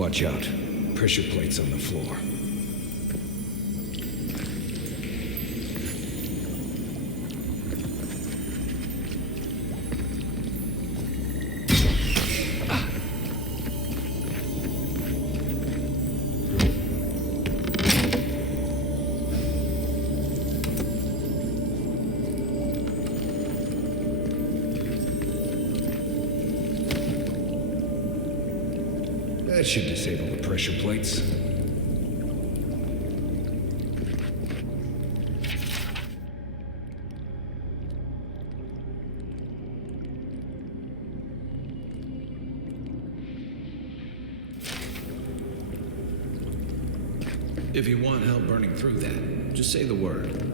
Watch out. Pressure plates on the floor. That should disable the pressure plates. If you want help burning through that, just say the word.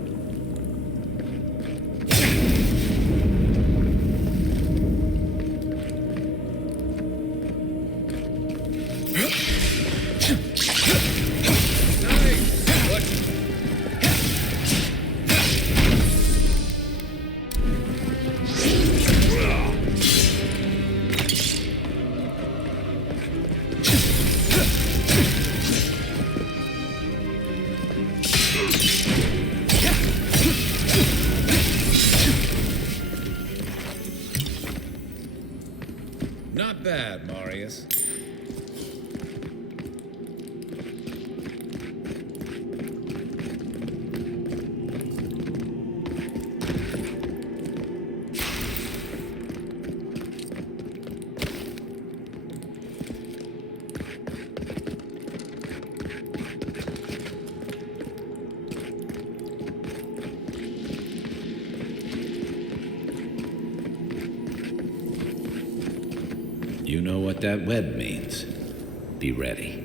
Not bad, Marius. You know what that web means. Be ready.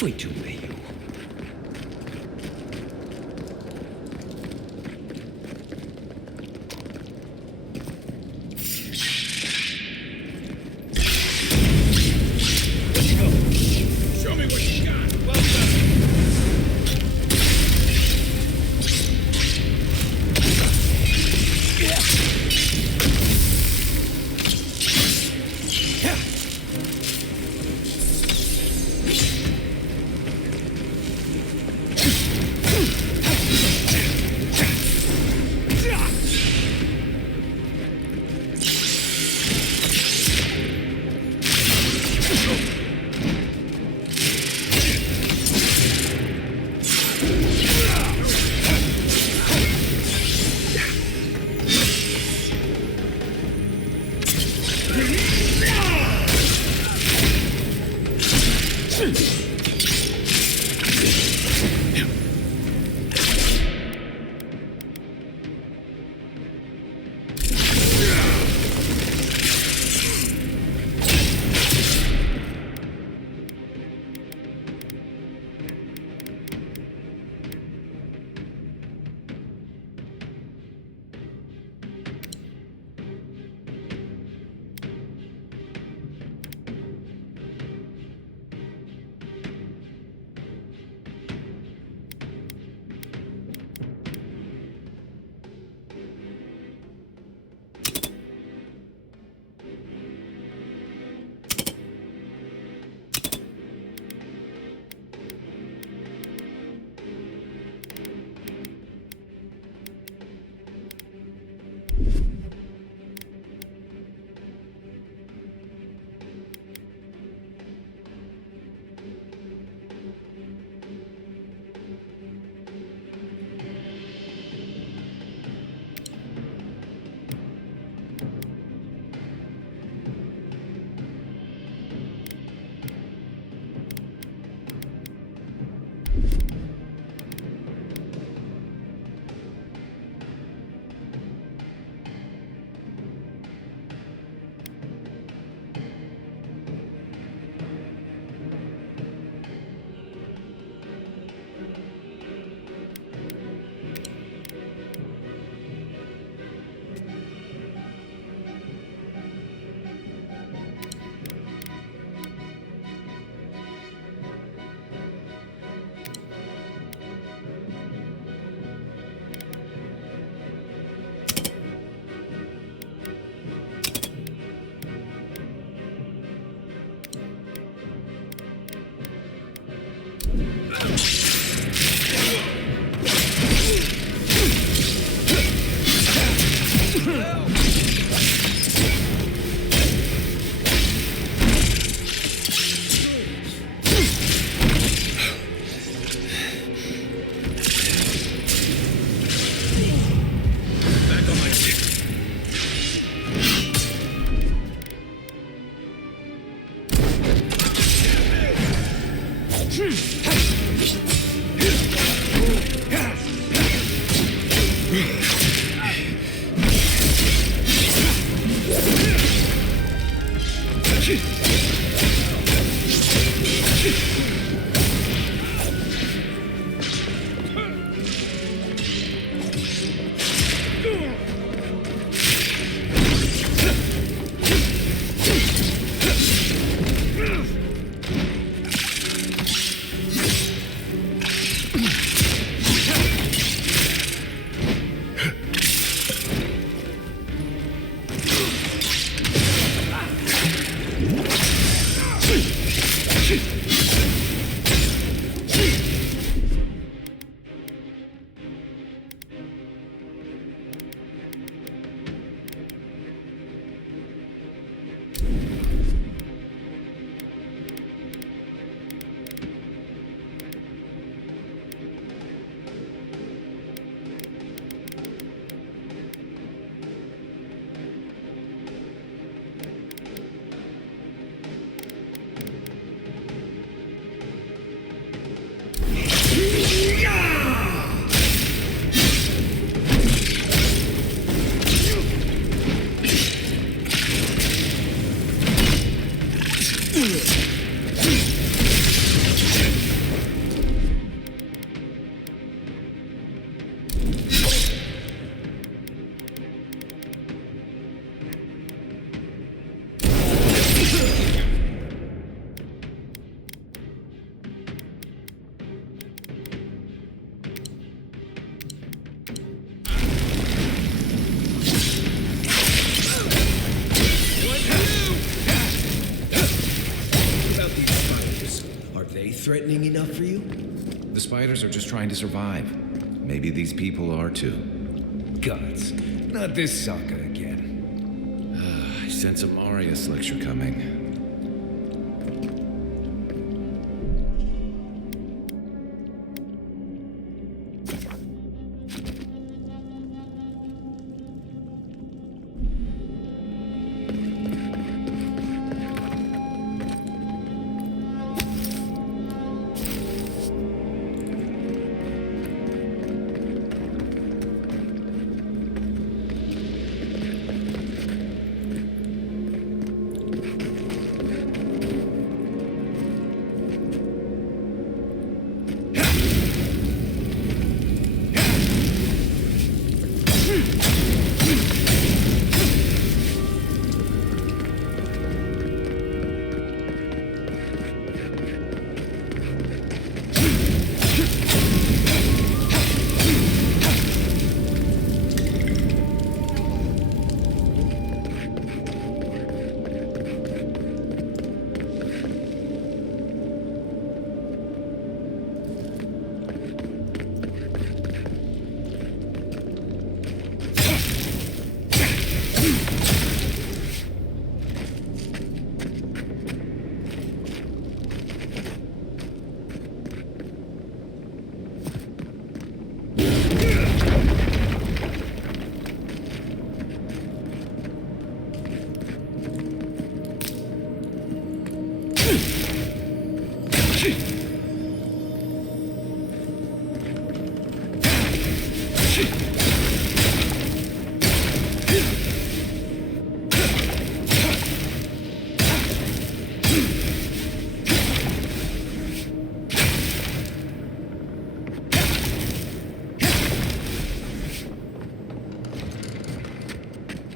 Foi too late. Back on my feet. Threatening enough for you? The spiders are just trying to survive. Maybe these people are too. Gods, not this saga again. I sense a Marius lecture coming.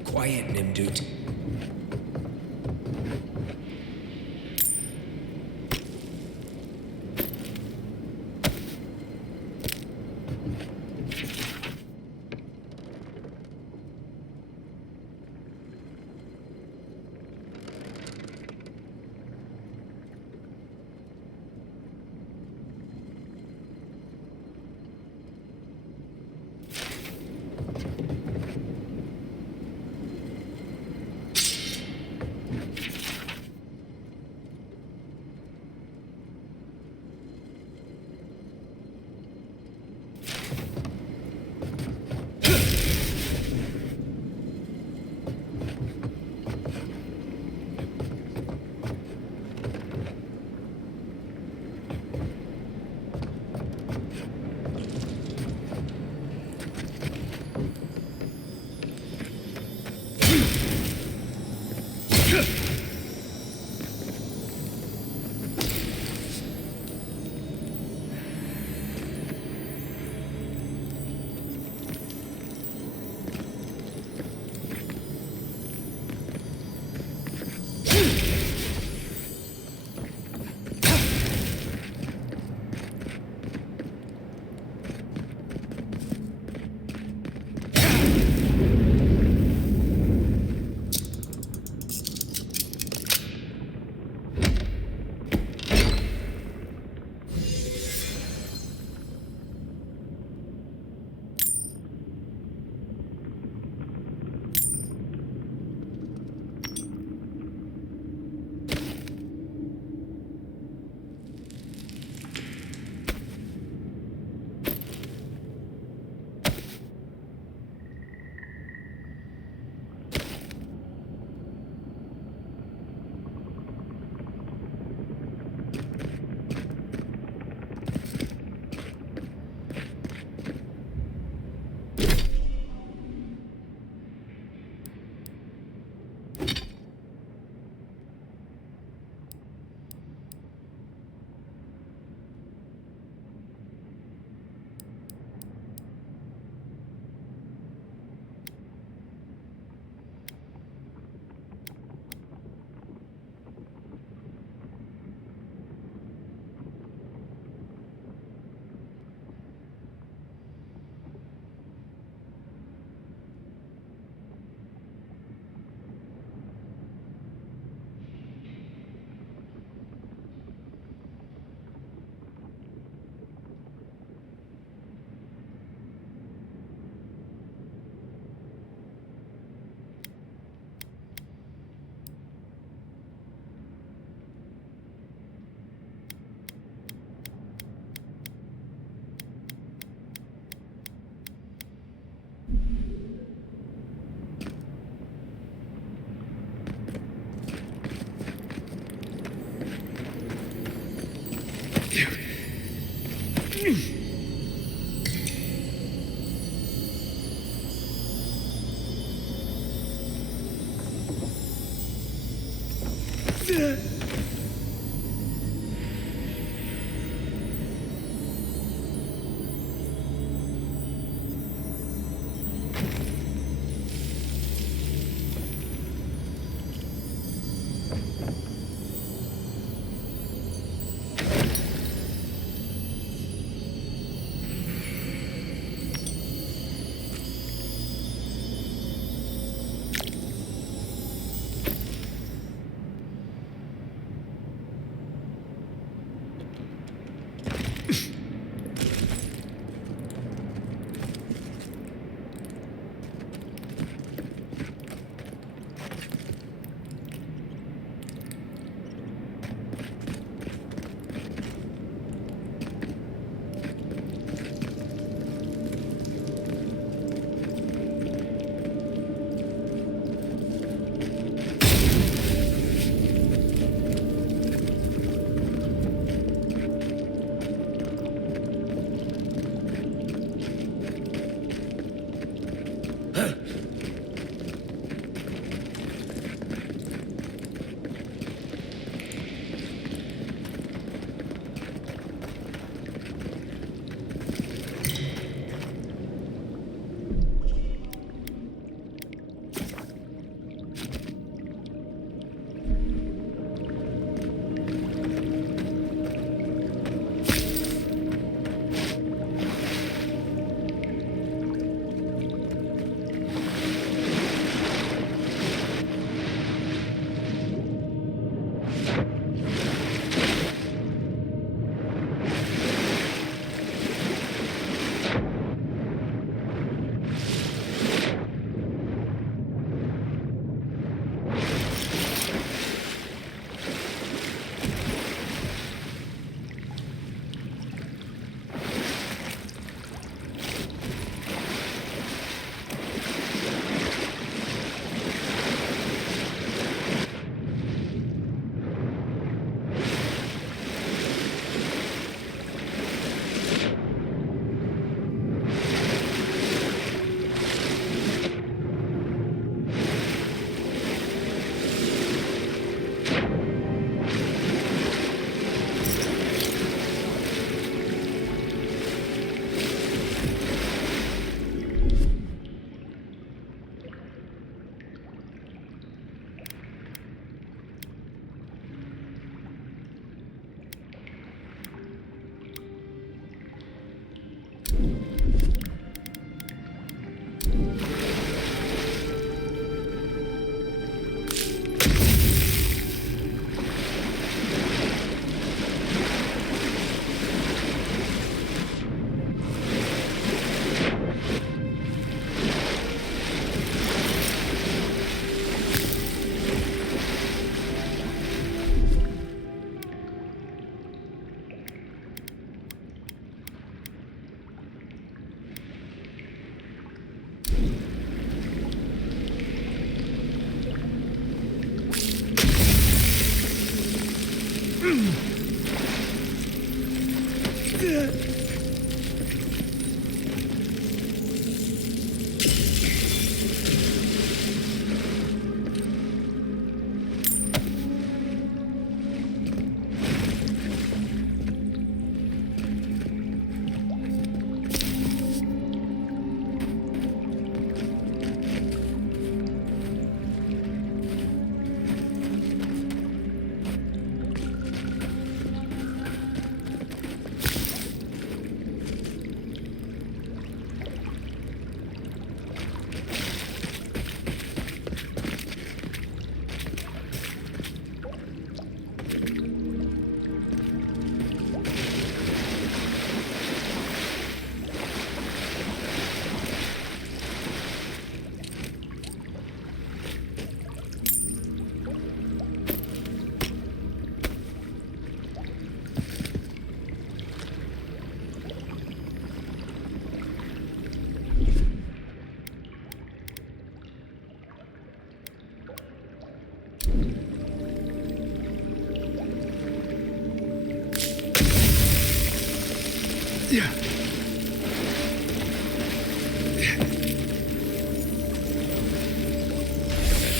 Quiet, Nimdut.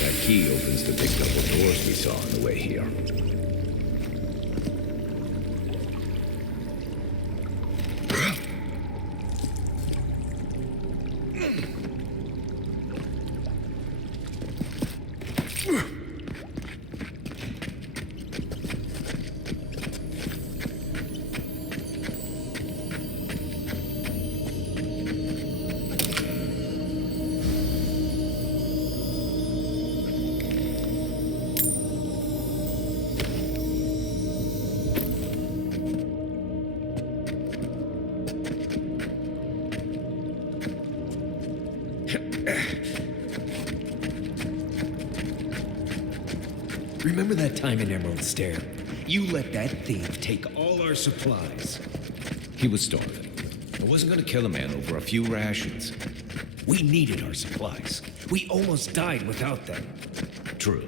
That key opens the big double doors we saw on the way here. Remember that time in Emerald Stair? You let that thief take all our supplies. He was starving. I wasn't gonna kill a man over a few rations. We needed our supplies. We almost died without them. True.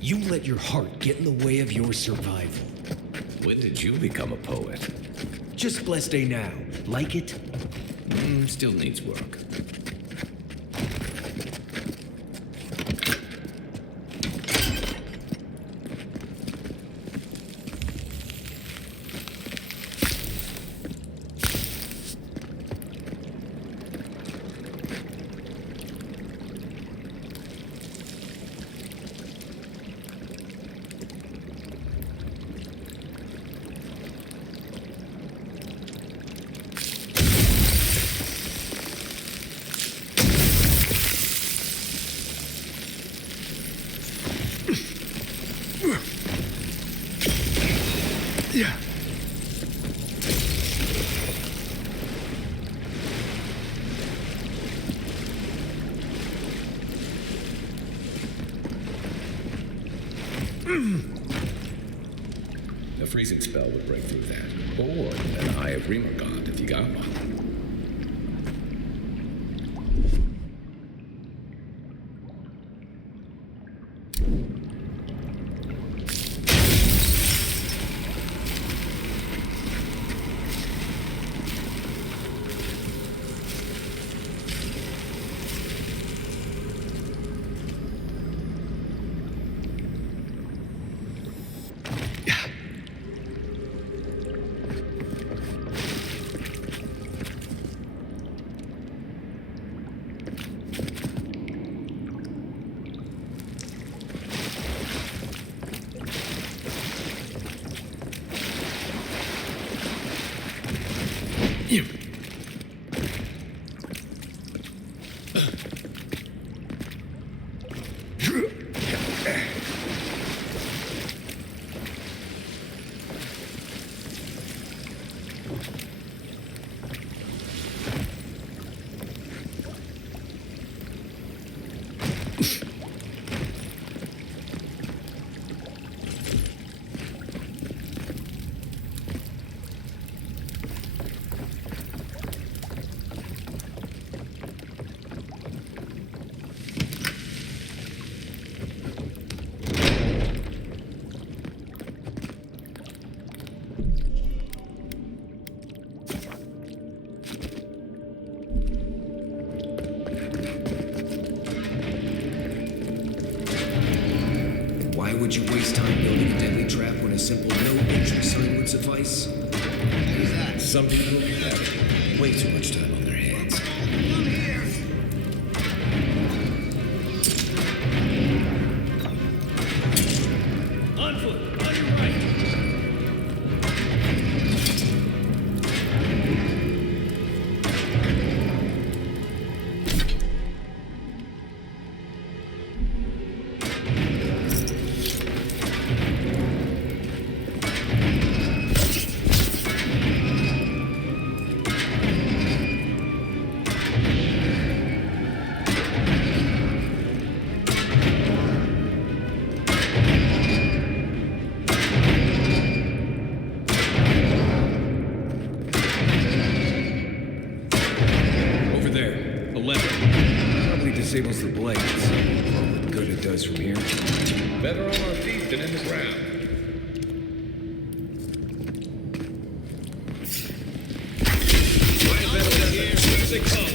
You let your heart get in the way of your survival. When did you become a poet? Just blessed day now. Like it? Still needs work. A freezing spell would break through that. Or an Eye of Remergond if you got one. Why would you waste time building a deadly trap when a simple no entry sign would suffice? Some people have way too much time on their hands. On foot, on your right. Over there, a lever. Probably disables the blades. All the good it does from here. Better on our feet than in the ground. Here they come.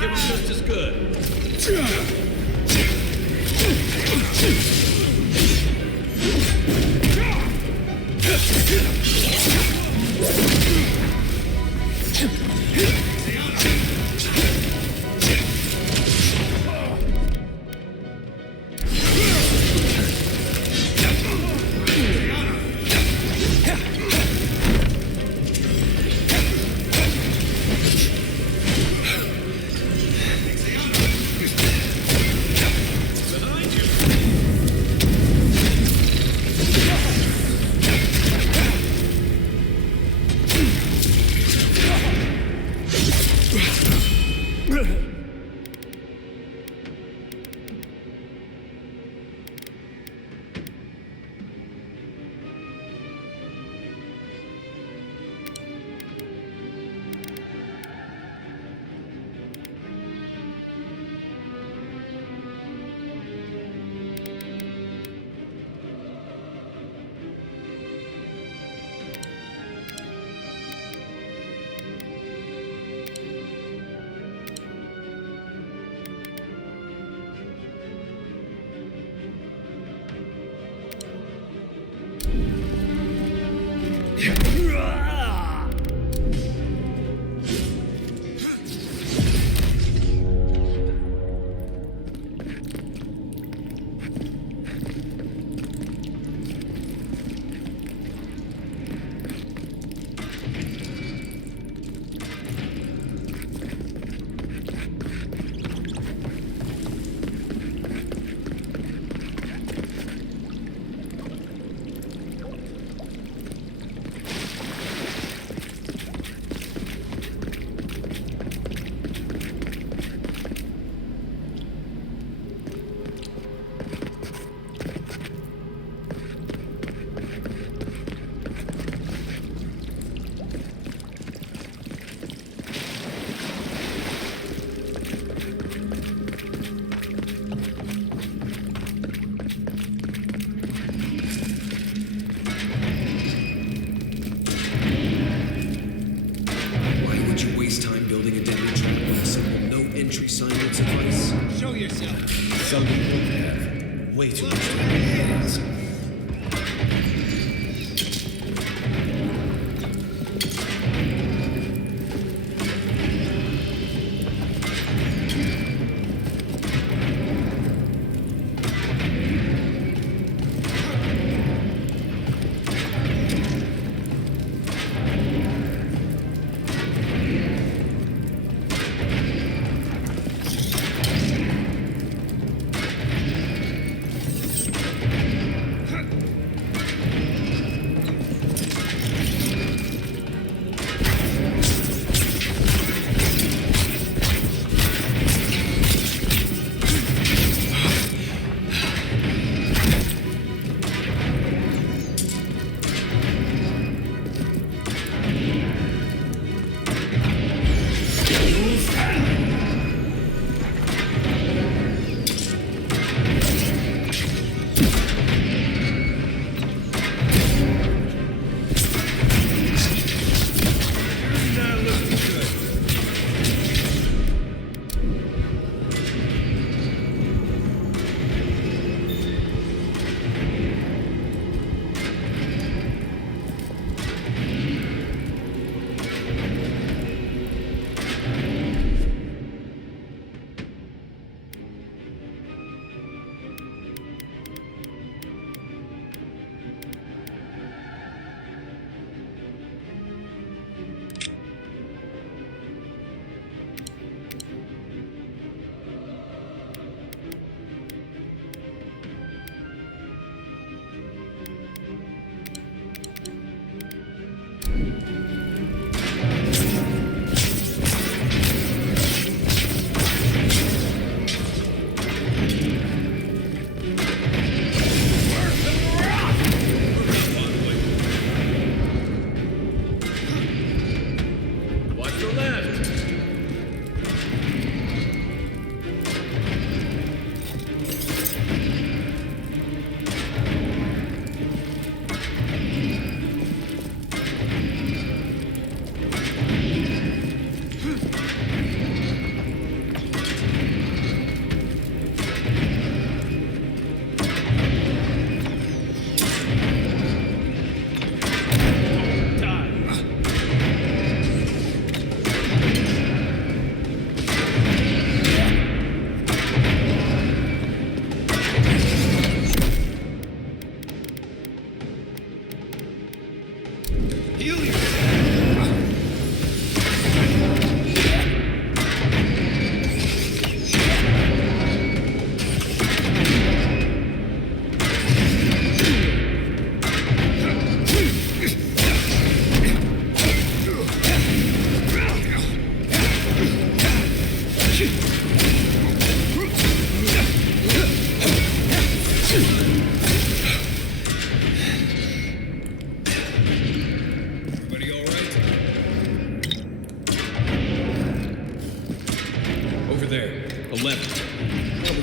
Give him just as good. building a deadly trap when a simple no-entry sign would suffice? Show yourself. Some people have way too much time on their hands.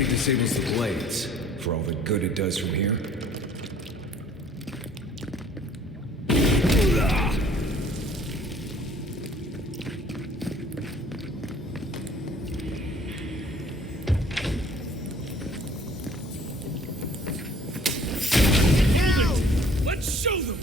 Disables the blades, for all the good it does from here. Let's show them!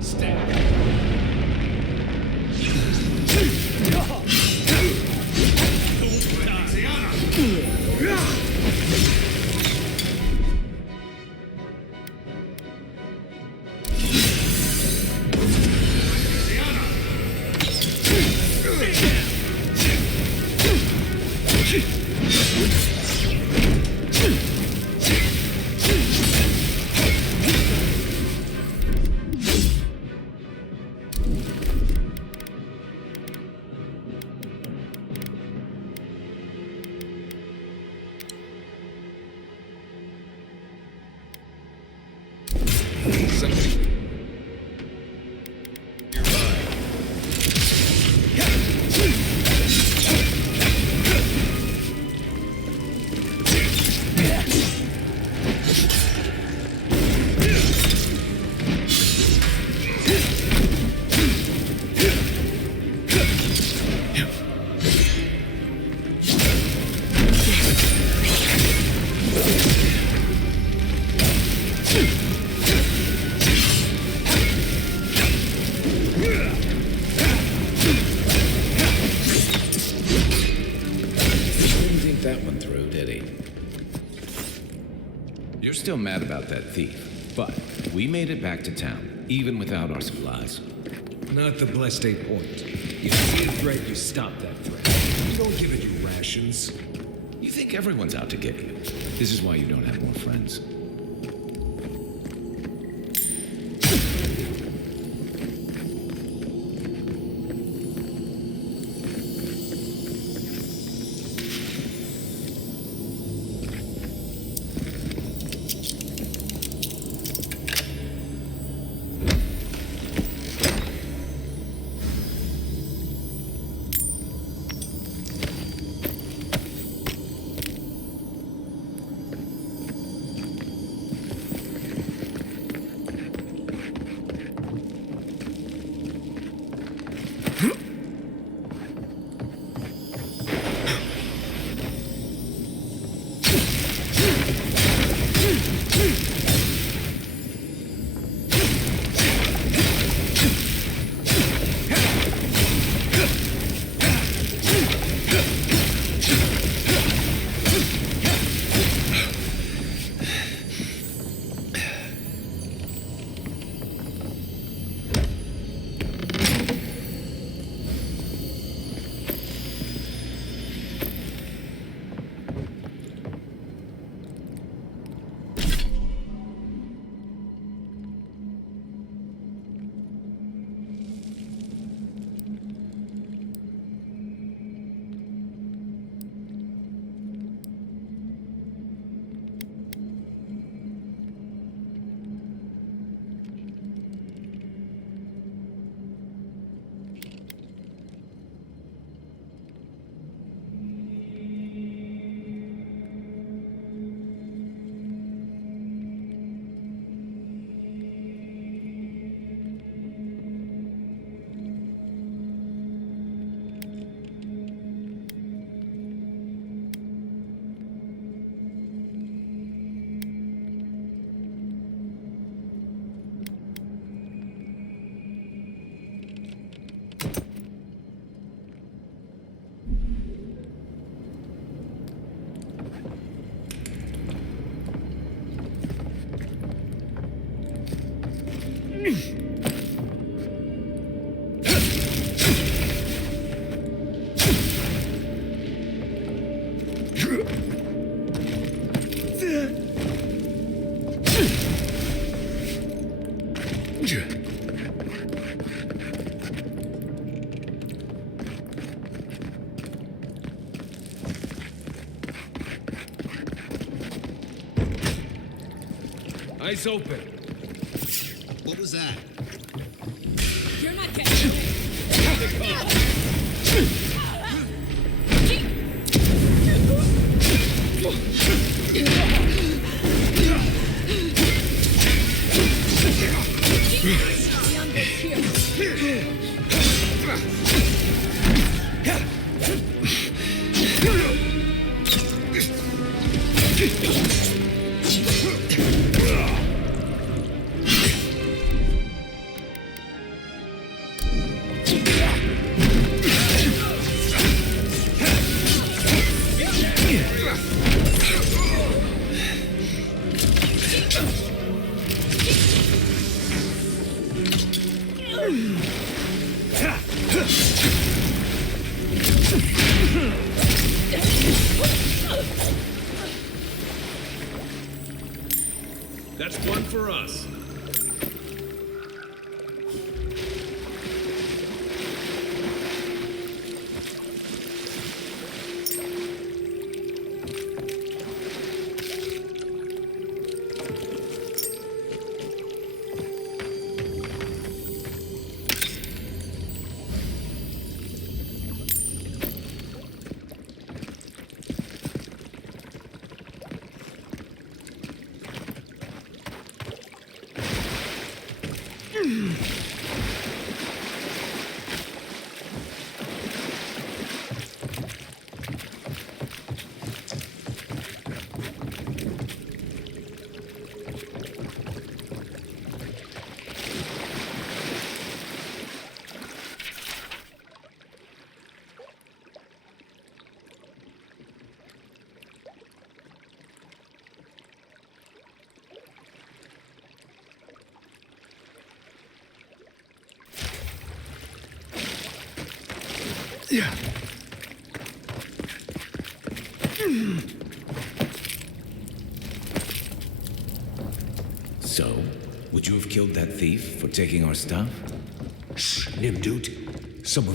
Stab. somebody. You're mine. Didn't think that one through, did he? You're still mad about that thief, but we made it back to town, even without our supplies. Not the blessed eight point. You see a threat, you stop that threat. You don't give it your rations. You think everyone's out to get you. This is why you don't have more friends. Eyes open. What was that? You're not getting That's one for us. So, would you have killed that thief for taking our stuff? Shh, Nimdut. Someone.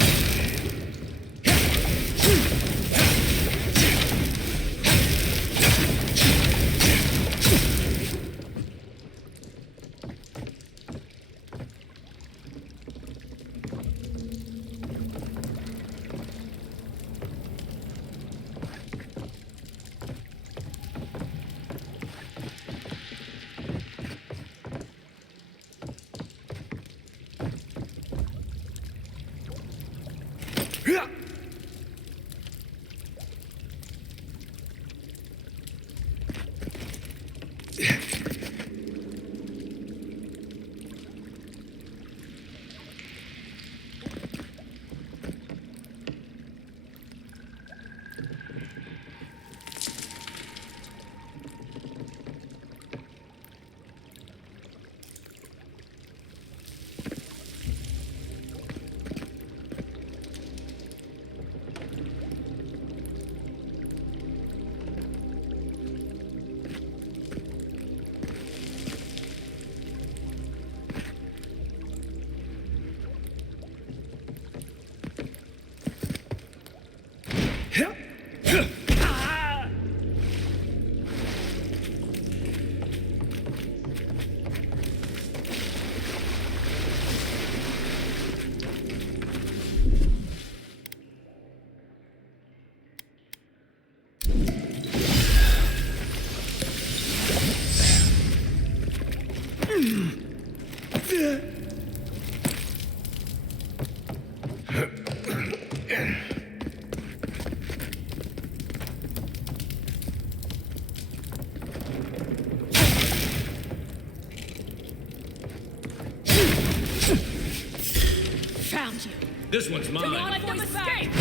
Found you. This one's Do mine. not let them escape.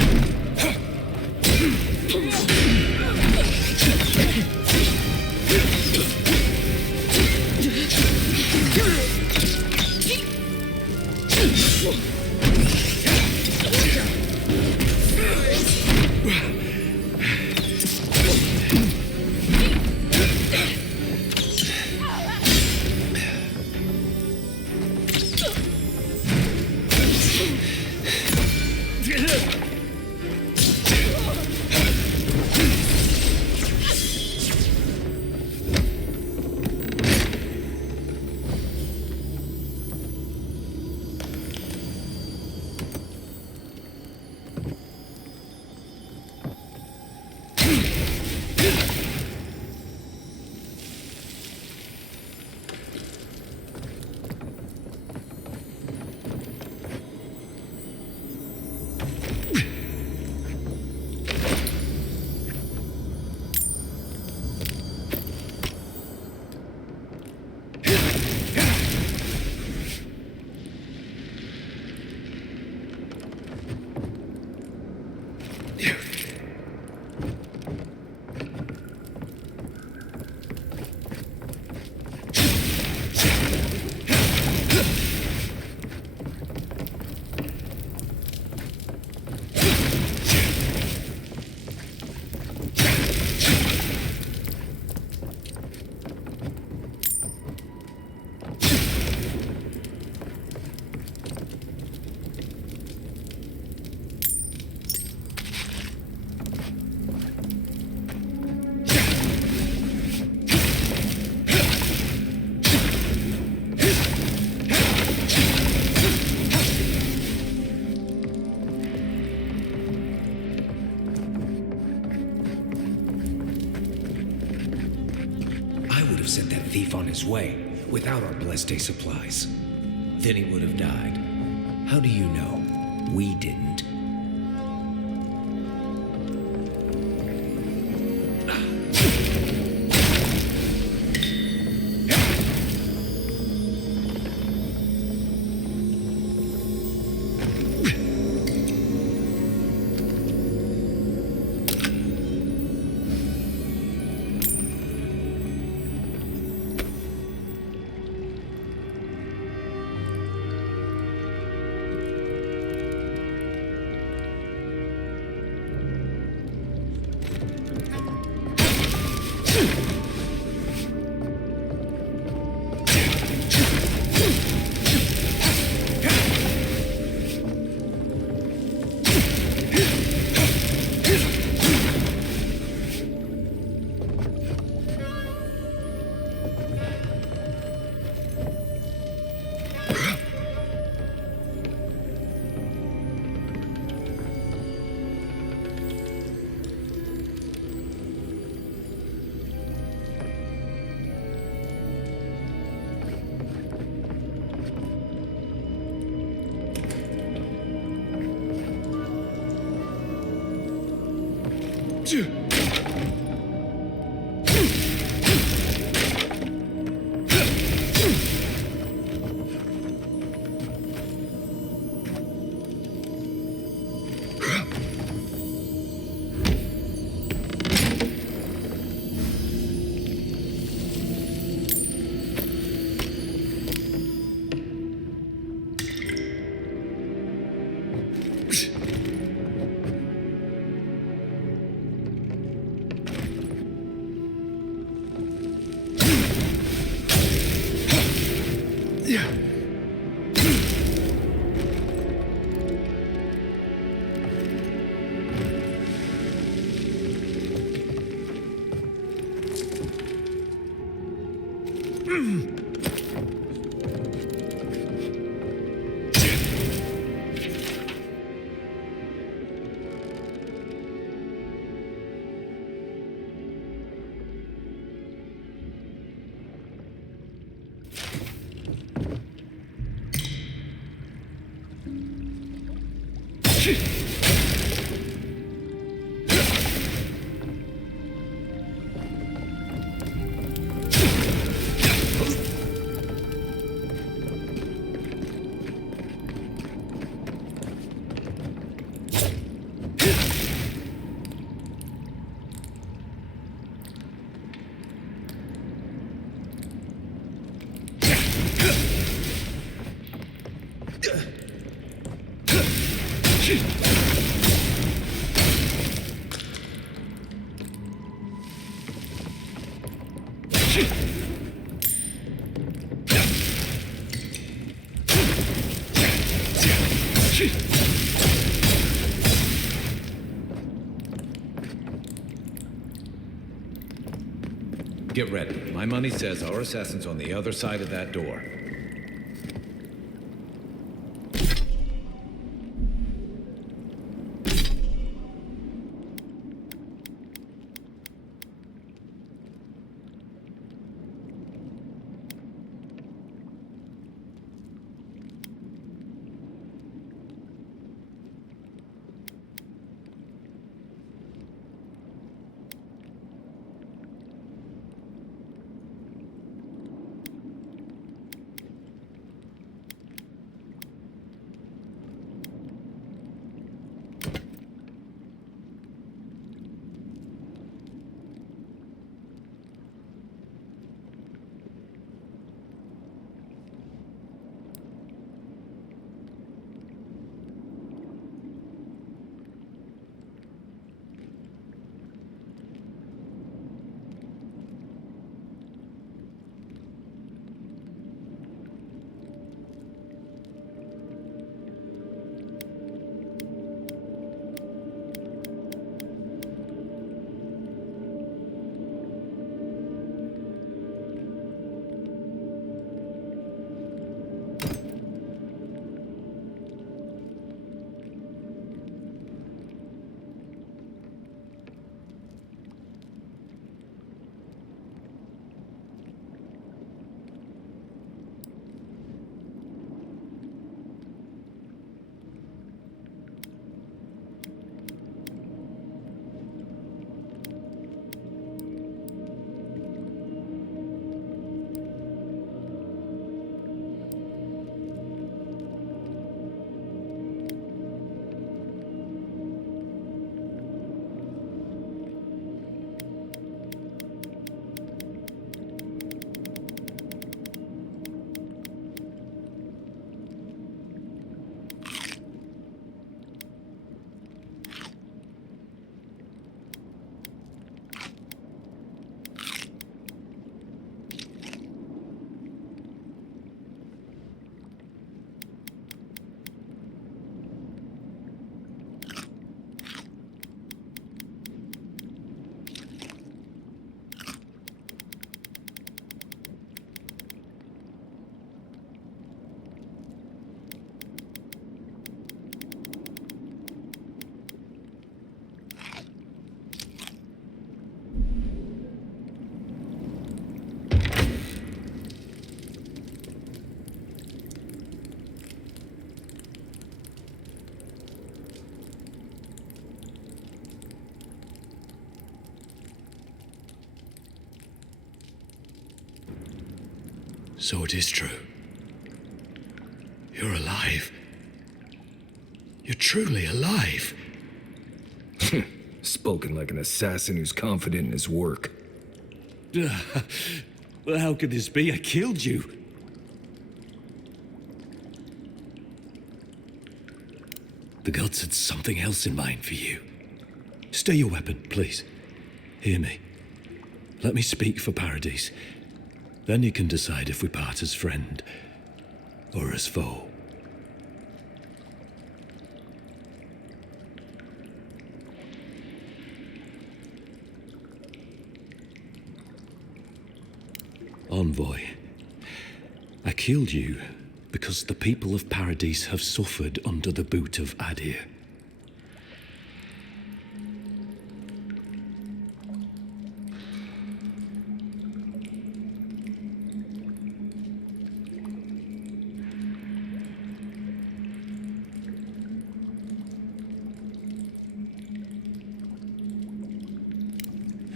Sent that thief on his way without our blessed day supplies. Then he would have died. How do you know? We didn't. Get ready. My money says our assassin's on the other side of that door. So it is true. You're alive. You're truly alive. Spoken like an assassin who's confident in his work. Well, how could this be? I killed you. The gods had something else in mind for you. Stay your weapon, please. Hear me. Let me speak for Paradise. Then you can decide if we part as friend or as foe. Envoy, I killed you because the people of Paradise have suffered under the boot of Adir.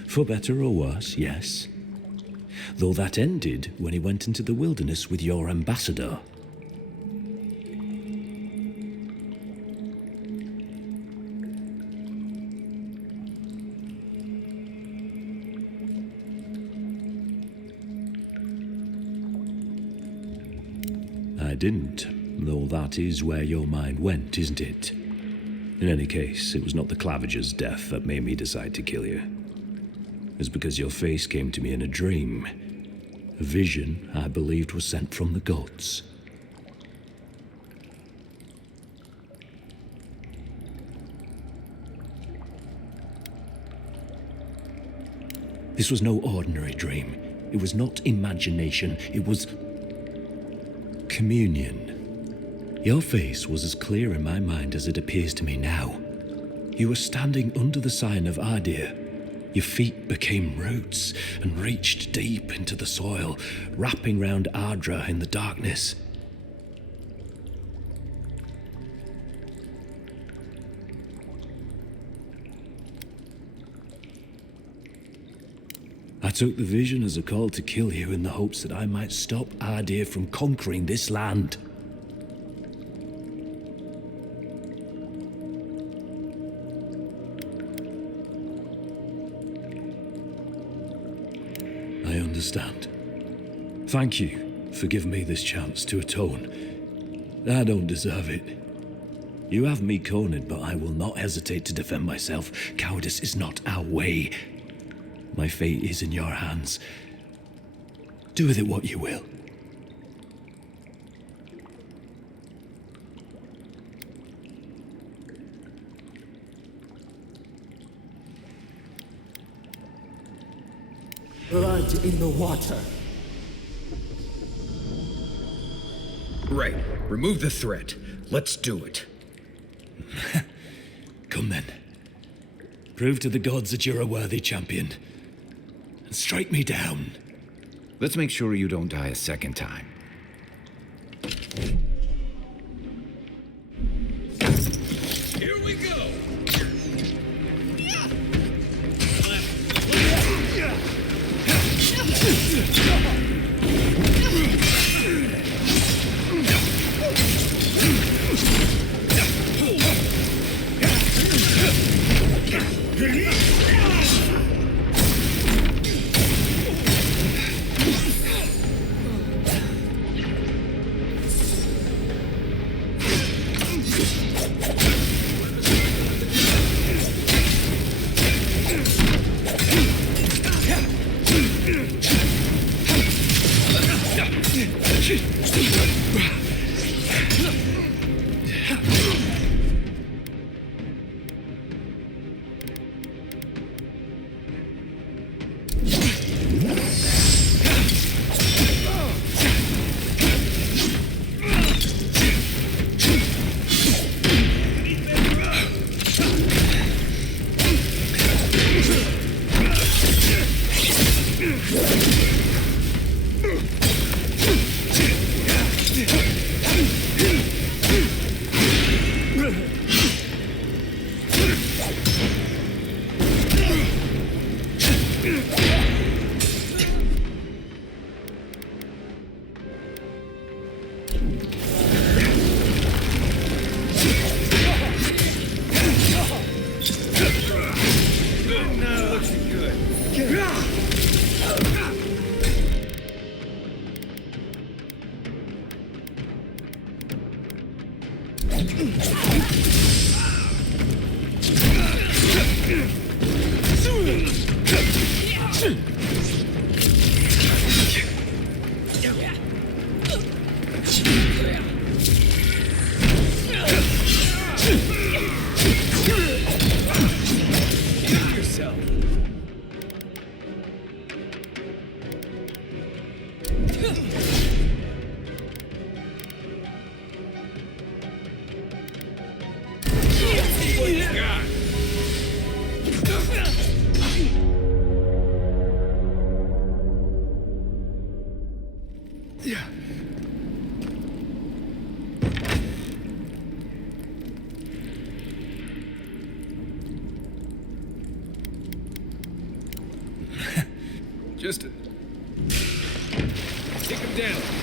For better or worse, yes. Though that ended when he went into the wilderness with your ambassador. I didn't, though that is where your mind went, isn't it? In any case, it was not the Clavager's death that made me decide to kill you. It was because your face came to me in a dream. A vision I believed was sent from the gods. This was no ordinary dream. It was not imagination. It was communion. Your face was as clear in my mind as it appears to me now. You were standing under the sign of Adir. Your feet became roots and reached deep into the soil, wrapping round Ardra in the darkness. I took the vision as a call to kill you in the hopes that I might stop Adir from conquering this land. I understand. Thank you for giving me this chance to atone. I don't deserve it. You have me cornered, but I will not hesitate to defend myself. Cowardice is not our way. My fate is in your hands. Do with it what you will. Blood in the water. Right. Remove the threat. Let's do it. Come then. Prove to the gods that you're a worthy champion. And strike me down. Let's make sure you don't die a second time. Here we go! No, looks good. Just take him down.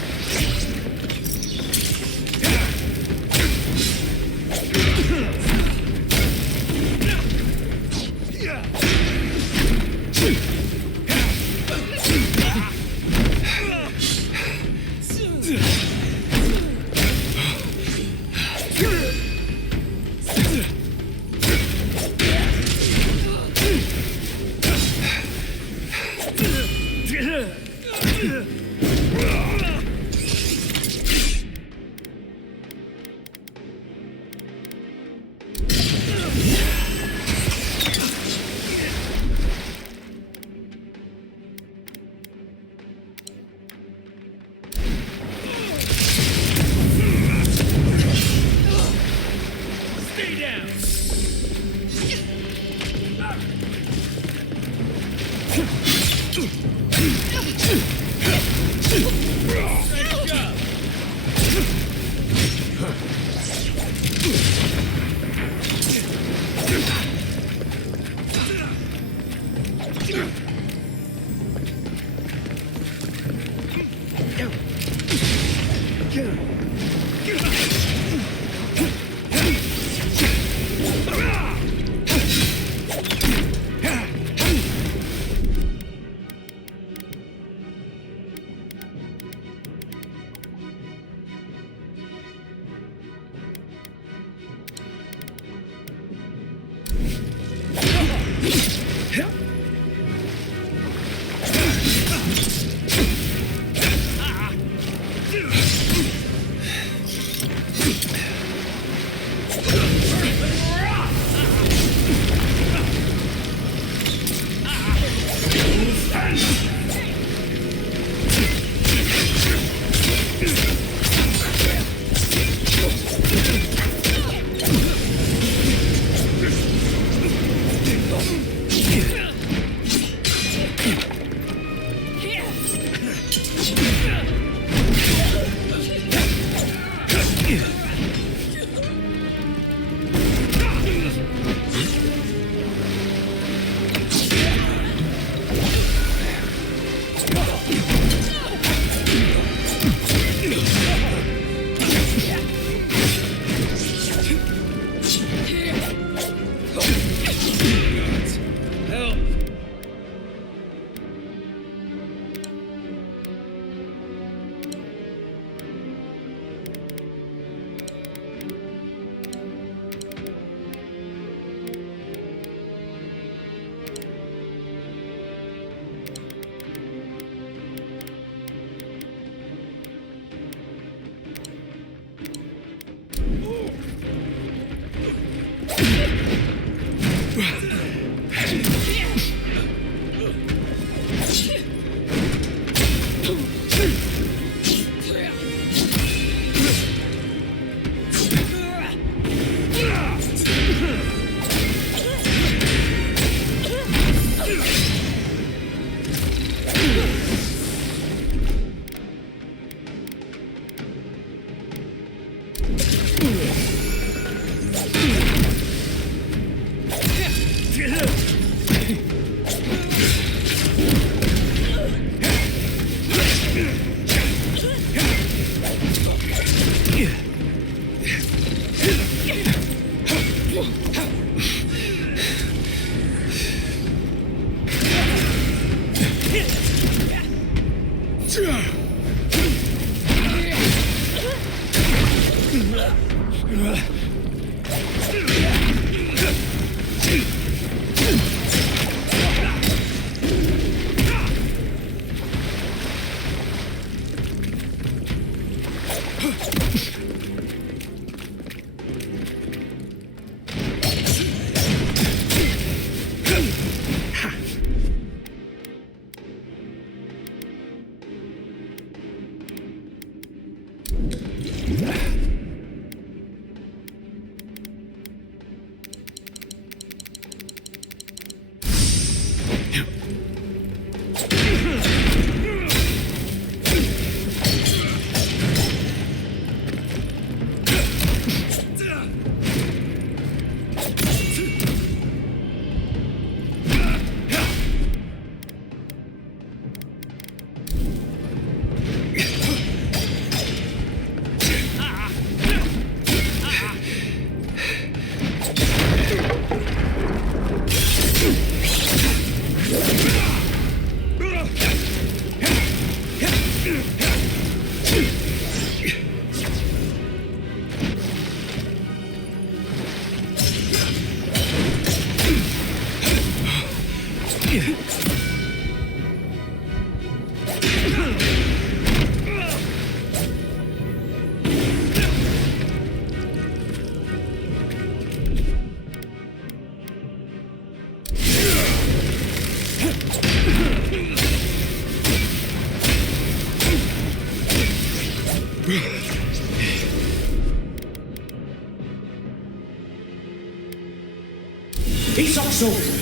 He's also...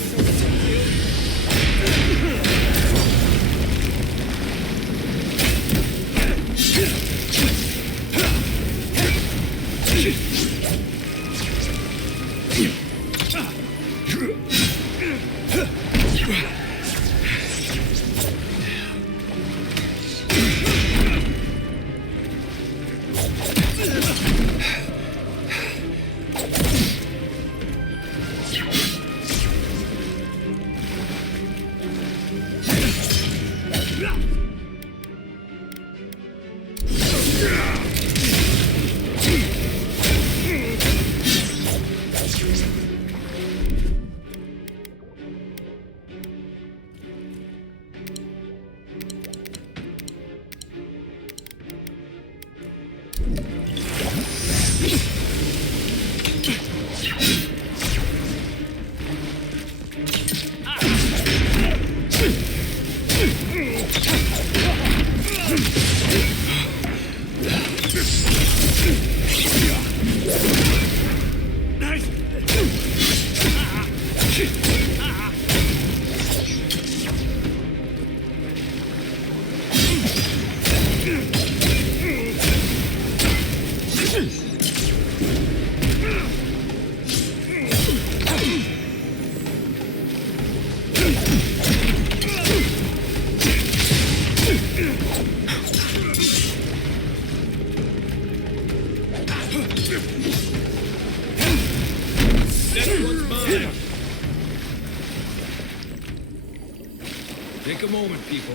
Take a moment, people.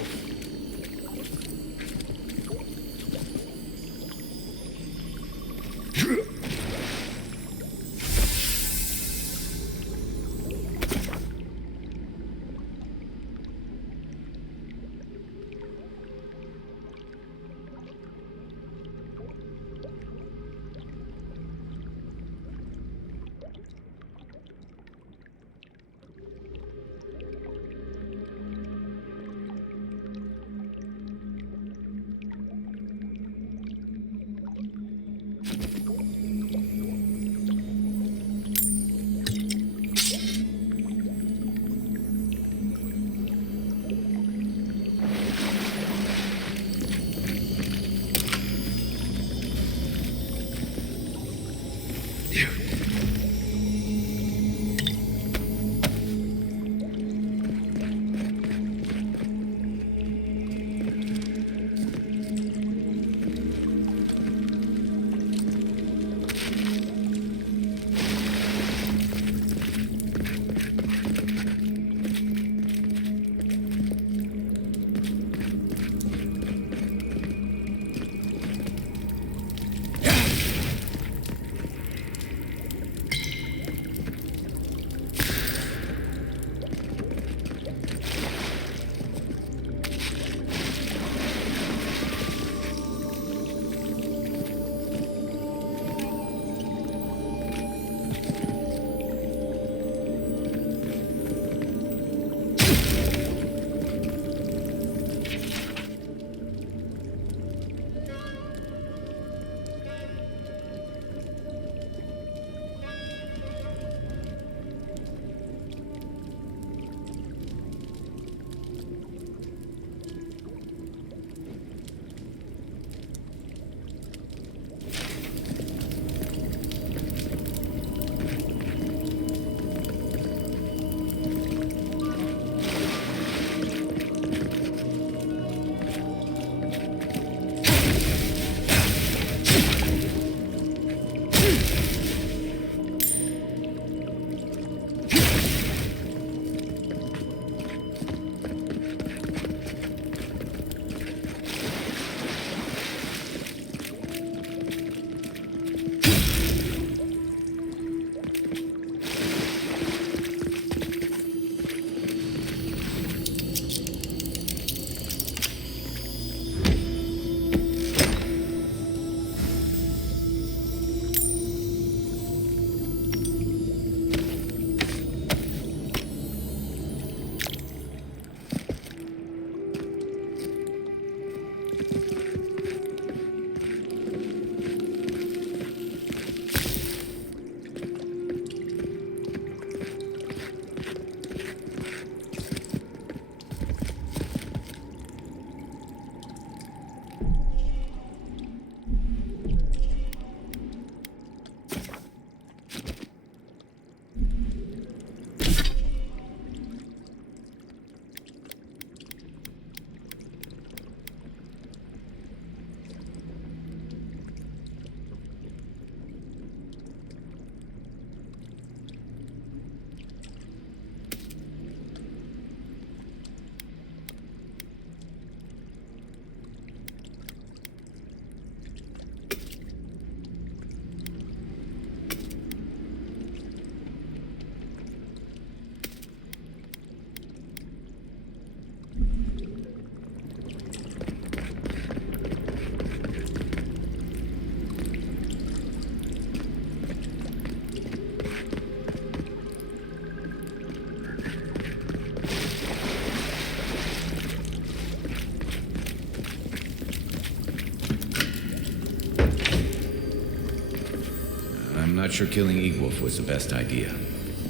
not sure killing Egwolf was the best idea.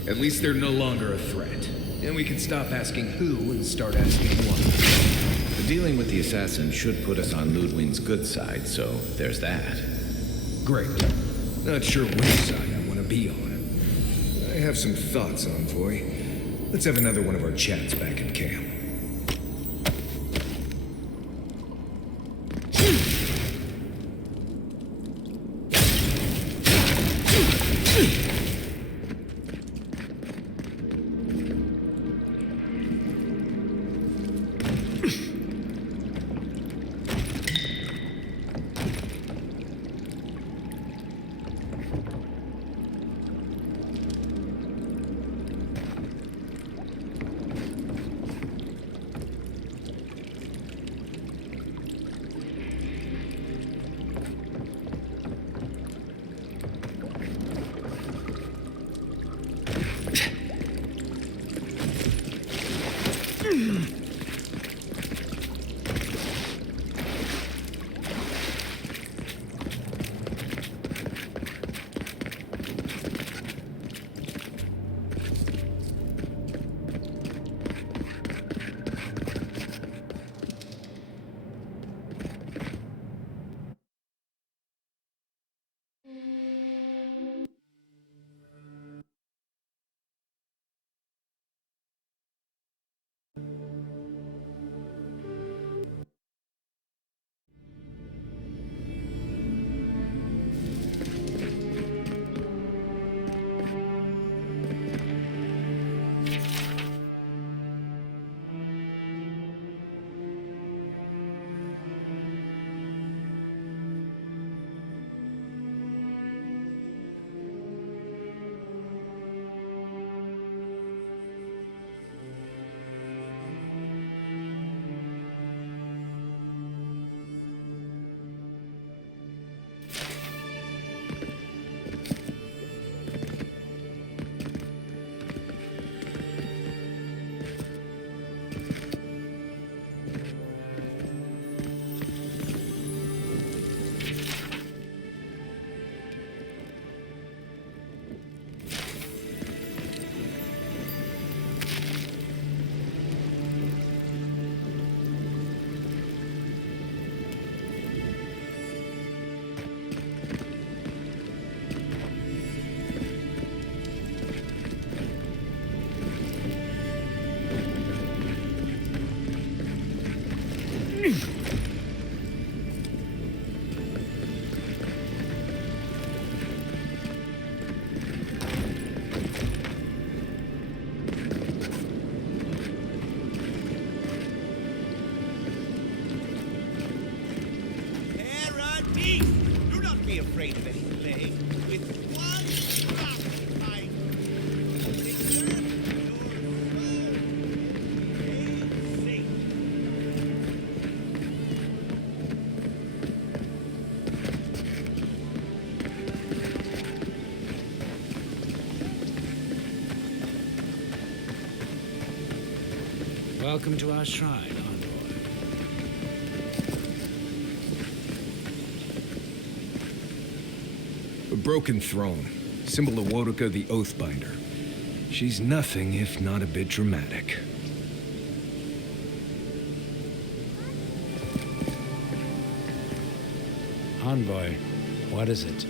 At least they're no longer a threat. And we can stop asking who and start asking what. The dealing with the assassin should put us on Ludwig's good side, so there's that. Great. Not sure which side I want to be on. I have some thoughts, Envoy. Let's have another one of our chats back in camp. Do not be afraid of any plague. With one drop of my return your soul. Stay safe. Welcome to our shrine, Envoy. A broken throne, symbol of Wodoka the Oathbinder. She's nothing if not a bit dramatic. Envoy, what is it?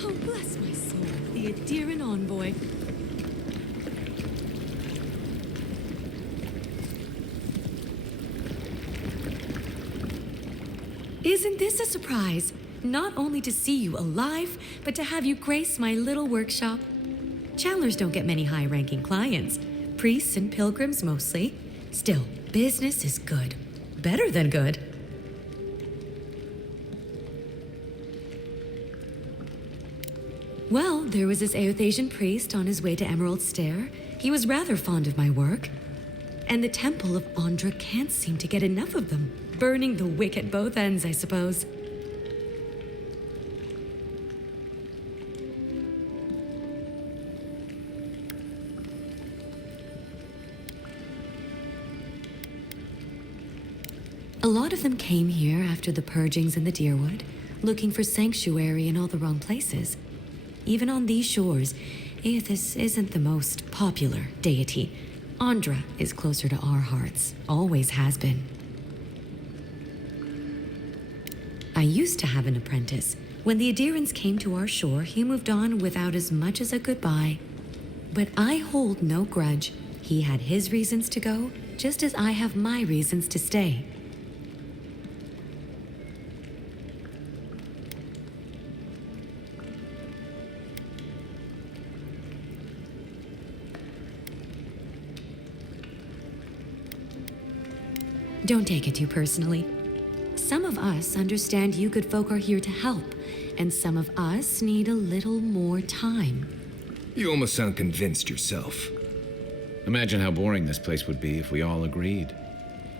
Oh, bless my soul, the Adherin Envoy. Isn't this a surprise? Not only to see you alive, but to have you grace my little workshop. Chandlers don't get many high-ranking clients. Priests and pilgrims mostly. Still, business is good. Better than good. Well, there was this Aothasian priest on his way to Emerald Stair. He was rather fond of my work. And the Temple of Andra can't seem to get enough of them. Burning the wick at both ends, I suppose. A lot of them came here after the purgings in the Deerwood, looking for sanctuary in all the wrong places. Even on these shores, Aethys isn't the most popular deity. Andra is closer to our hearts, always has been. I used to have an apprentice. When the Adirans came to our shore, he moved on without as much as a goodbye. But I hold no grudge. He had his reasons to go, just as I have my reasons to stay. Don't take it too personally. Some of us understand you good folk are here to help, and some of us need a little more time. You almost sound convinced yourself. Imagine how boring this place would be if we all agreed.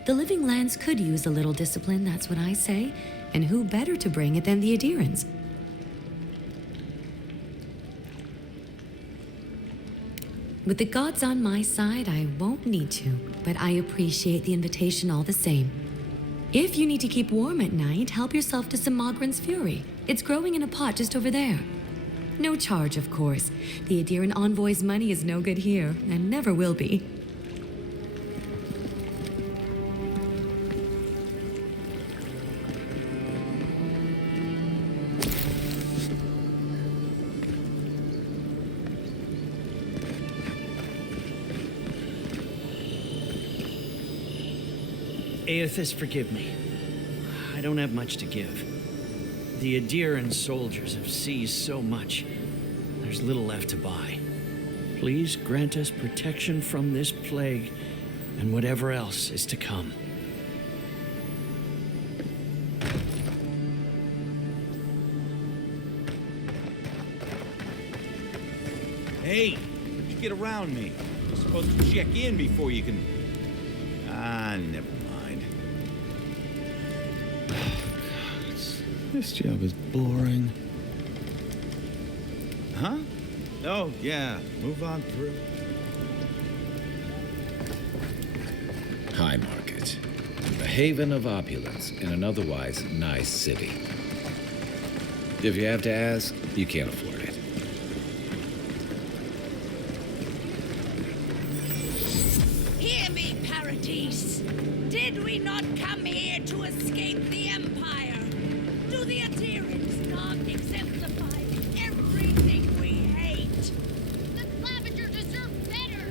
The Living Lands could use a little discipline, that's what I say. And who better to bring it than the Adirans? With the gods on my side, I won't need to, but I appreciate the invitation all the same. If you need to keep warm at night, help yourself to some Mogren's Fury. It's growing in a pot just over there. No charge, of course. The Adiran envoy's money is no good here, and never will be. Aethys, forgive me. I don't have much to give. The Adiran soldiers have seized so much. There's little left to buy. Please grant us protection from this plague and whatever else is to come. Hey, you get around me. You're supposed to check in before you can... Ah, never mind. This job is boring. Huh? Oh, yeah. Move on through. High Market. The haven of opulence in an otherwise nice city. If you have to ask, you can't afford it. Hear me, Paradise. Did we not come here to escape the Empire? Do the Adirans not exemplify everything we hate? The Slavagers deserve better!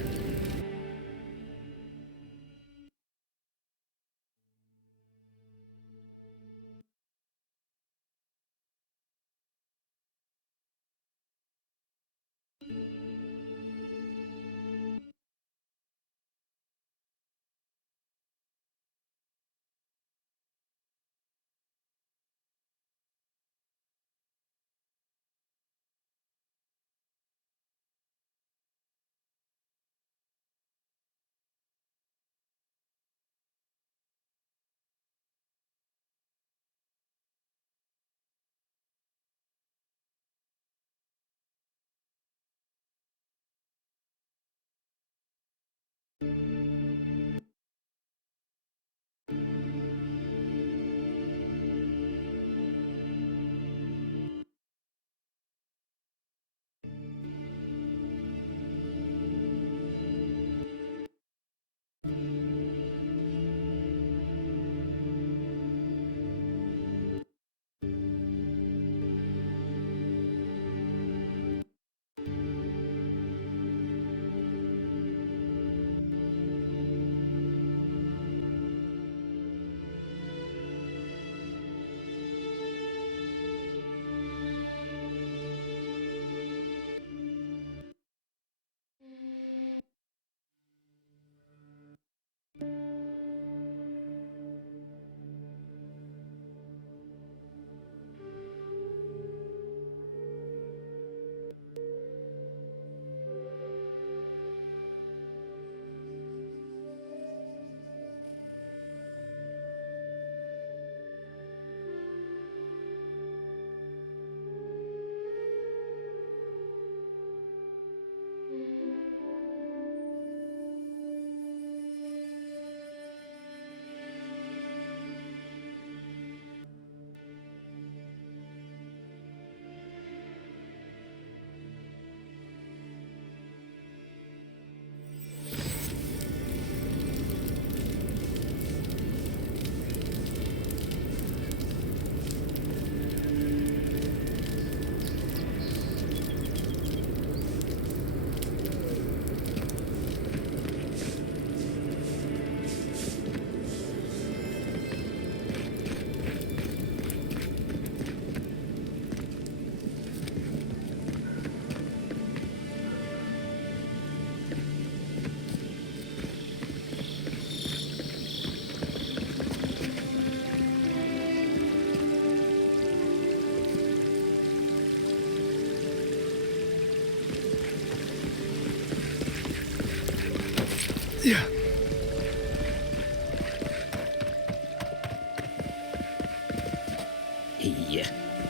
Hey,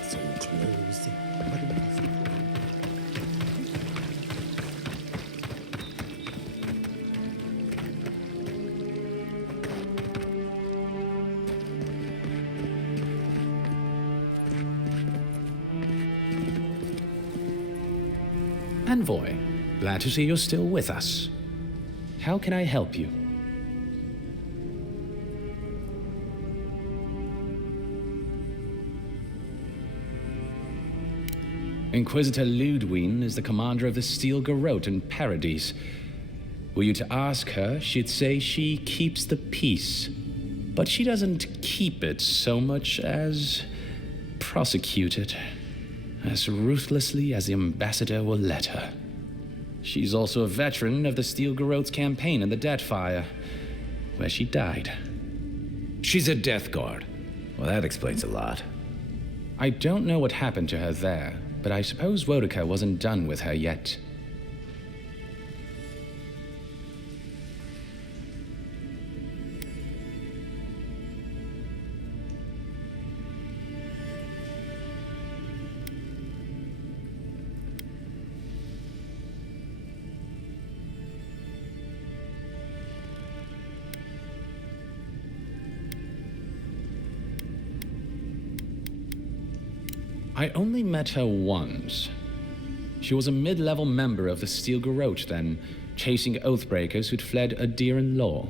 so close, but impossible. Envoy, glad to see you're still with us. How can I help you? Inquisitor Ludwine is the commander of the Steel Garrote in Paradise. Were you to ask her, she'd say she keeps the peace. But she doesn't keep it so much as prosecute it, as ruthlessly as the ambassador will let her. She's also a veteran of the Steel Garrote's campaign in the Deadfire, where she died. She's a Death Guard. Well, that explains a lot. I don't know what happened to her there, but I suppose Wodica wasn't done with her yet. I only met her once. She was a mid-level member of the Steel Garrote then, chasing Oathbreakers who'd fled Adiran law.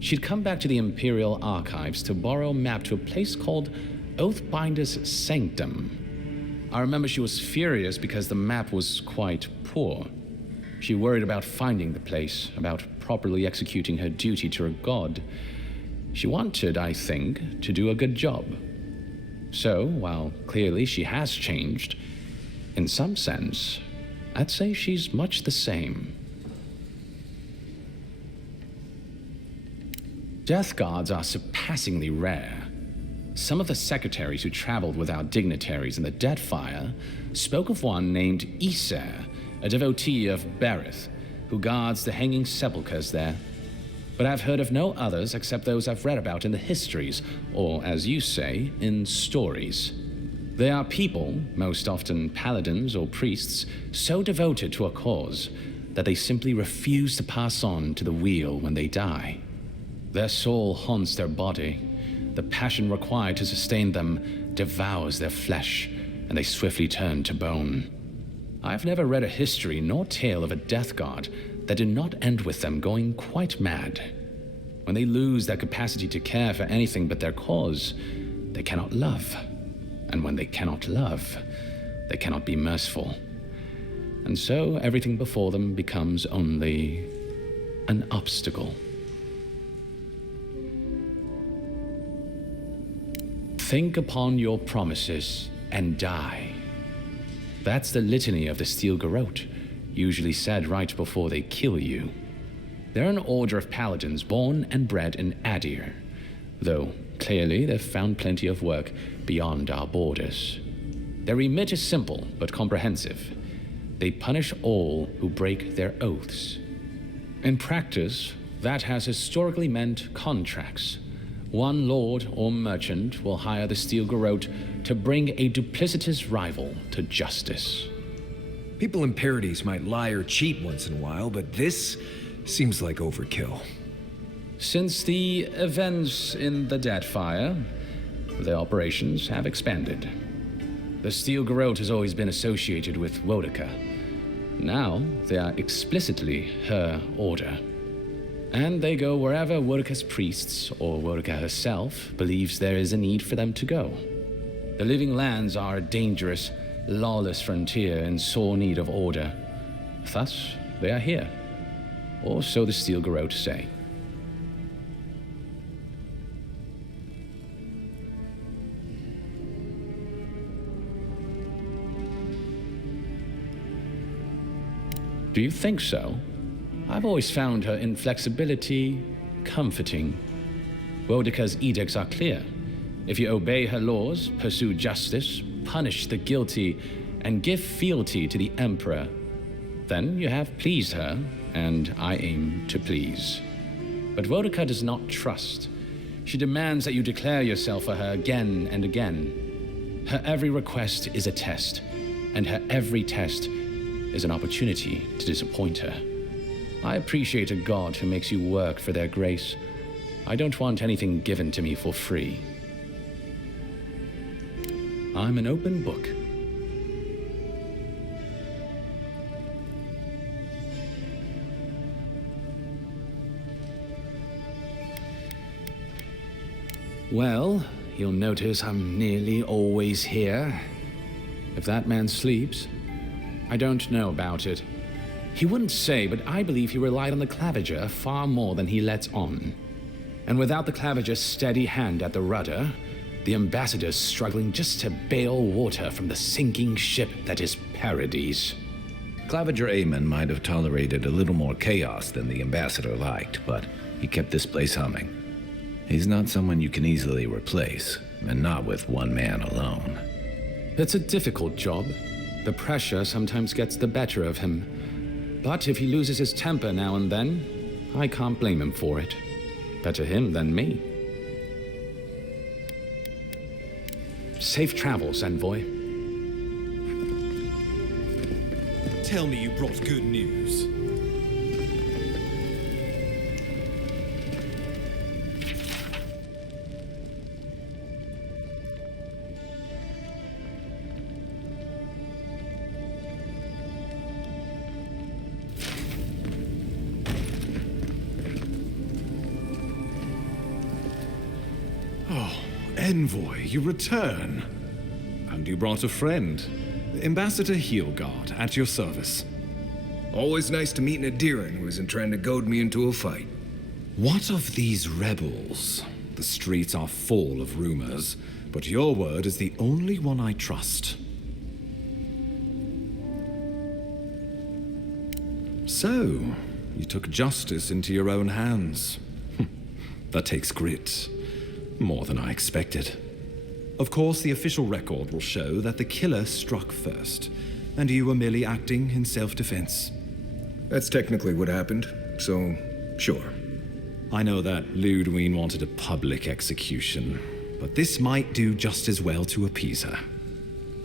She'd come back to the Imperial Archives to borrow a map to a place called Oathbinder's Sanctum. I remember she was furious because the map was quite poor. She worried about finding the place, about properly executing her duty to her god. She wanted, I think, to do a good job. So, while clearly she has changed, in some sense, I'd say she's much the same. Death Guards are surpassingly rare. Some of the secretaries who traveled with our dignitaries in the Deadfire spoke of one named Iser, a devotee of Berith, who guards the hanging sepulchres there. But I've heard of no others except those I've read about in the histories, or, as you say, in stories. They are people, most often paladins or priests, so devoted to a cause that they simply refuse to pass on to the wheel when they die. Their soul haunts their body. The passion required to sustain them devours their flesh, and they swiftly turn to bone. I've never read a history nor tale of a death guard that did not end with them going quite mad. When they lose their capacity to care for anything but their cause, they cannot love. And when they cannot love, they cannot be merciful. And so everything before them becomes only an obstacle. Think upon your promises and die. That's the litany of the Steel Garrote, usually said right before they kill you. They're an order of paladins born and bred in Adir, though clearly they've found plenty of work beyond our borders. Their remit is simple but comprehensive. They punish all who break their oaths. In practice, that has historically meant contracts. One lord or merchant will hire the Steel Garrote to bring a duplicitous rival to justice. People in Paradise might lie or cheat once in a while, but this seems like overkill. Since the events in the Deadfire, the operations have expanded. The Steel Garrote has always been associated with Wodica. Now, they are explicitly her order. And they go wherever Wodica's priests, or Wodica herself, believes there is a need for them to go. The Living Lands are a dangerous, lawless frontier in sore need of order. Thus, they are here. Or so the Steel Garrote say. Do you think so? I've always found her inflexibility comforting. Wodica's edicts are clear. If you obey her laws, pursue justice, punish the guilty, and give fealty to the Emperor, then you have pleased her and I aim to please. But Vodka does not trust. She demands that you declare yourself for her again and again. Her every request is a test, and her every test is an opportunity to disappoint her. I appreciate a god who makes you work for their grace. I don't want anything given to me for free. I'm an open book. Well, you'll notice I'm nearly always here. If that man sleeps, I don't know about it. He wouldn't say, but I believe he relied on the claviger far more than he lets on. And without the claviger's steady hand at the rudder, the ambassador's struggling just to bail water from the sinking ship that is Paradise. Claviger Amon might have tolerated a little more chaos than the ambassador liked, but he kept this place humming. He's not someone you can easily replace, and not with one man alone. It's a difficult job. The pressure sometimes gets the better of him. But if he loses his temper now and then, I can't blame him for it. Better him than me. Safe travels, envoy. Tell me you brought good news. Envoy, you return. And you brought a friend. Ambassador Heelguard, at your service. Always nice to meet an Adiran who isn't trying to goad me into a fight. What of these rebels? The streets are full of rumors, but your word is the only one I trust. So, you took justice into your own hands. That takes grit. More than I expected. Of course, the official record will show that the killer struck first, and you were merely acting in self-defense. That's technically what happened, so sure. I know that Ludwine wanted a public execution, but this might do just as well to appease her.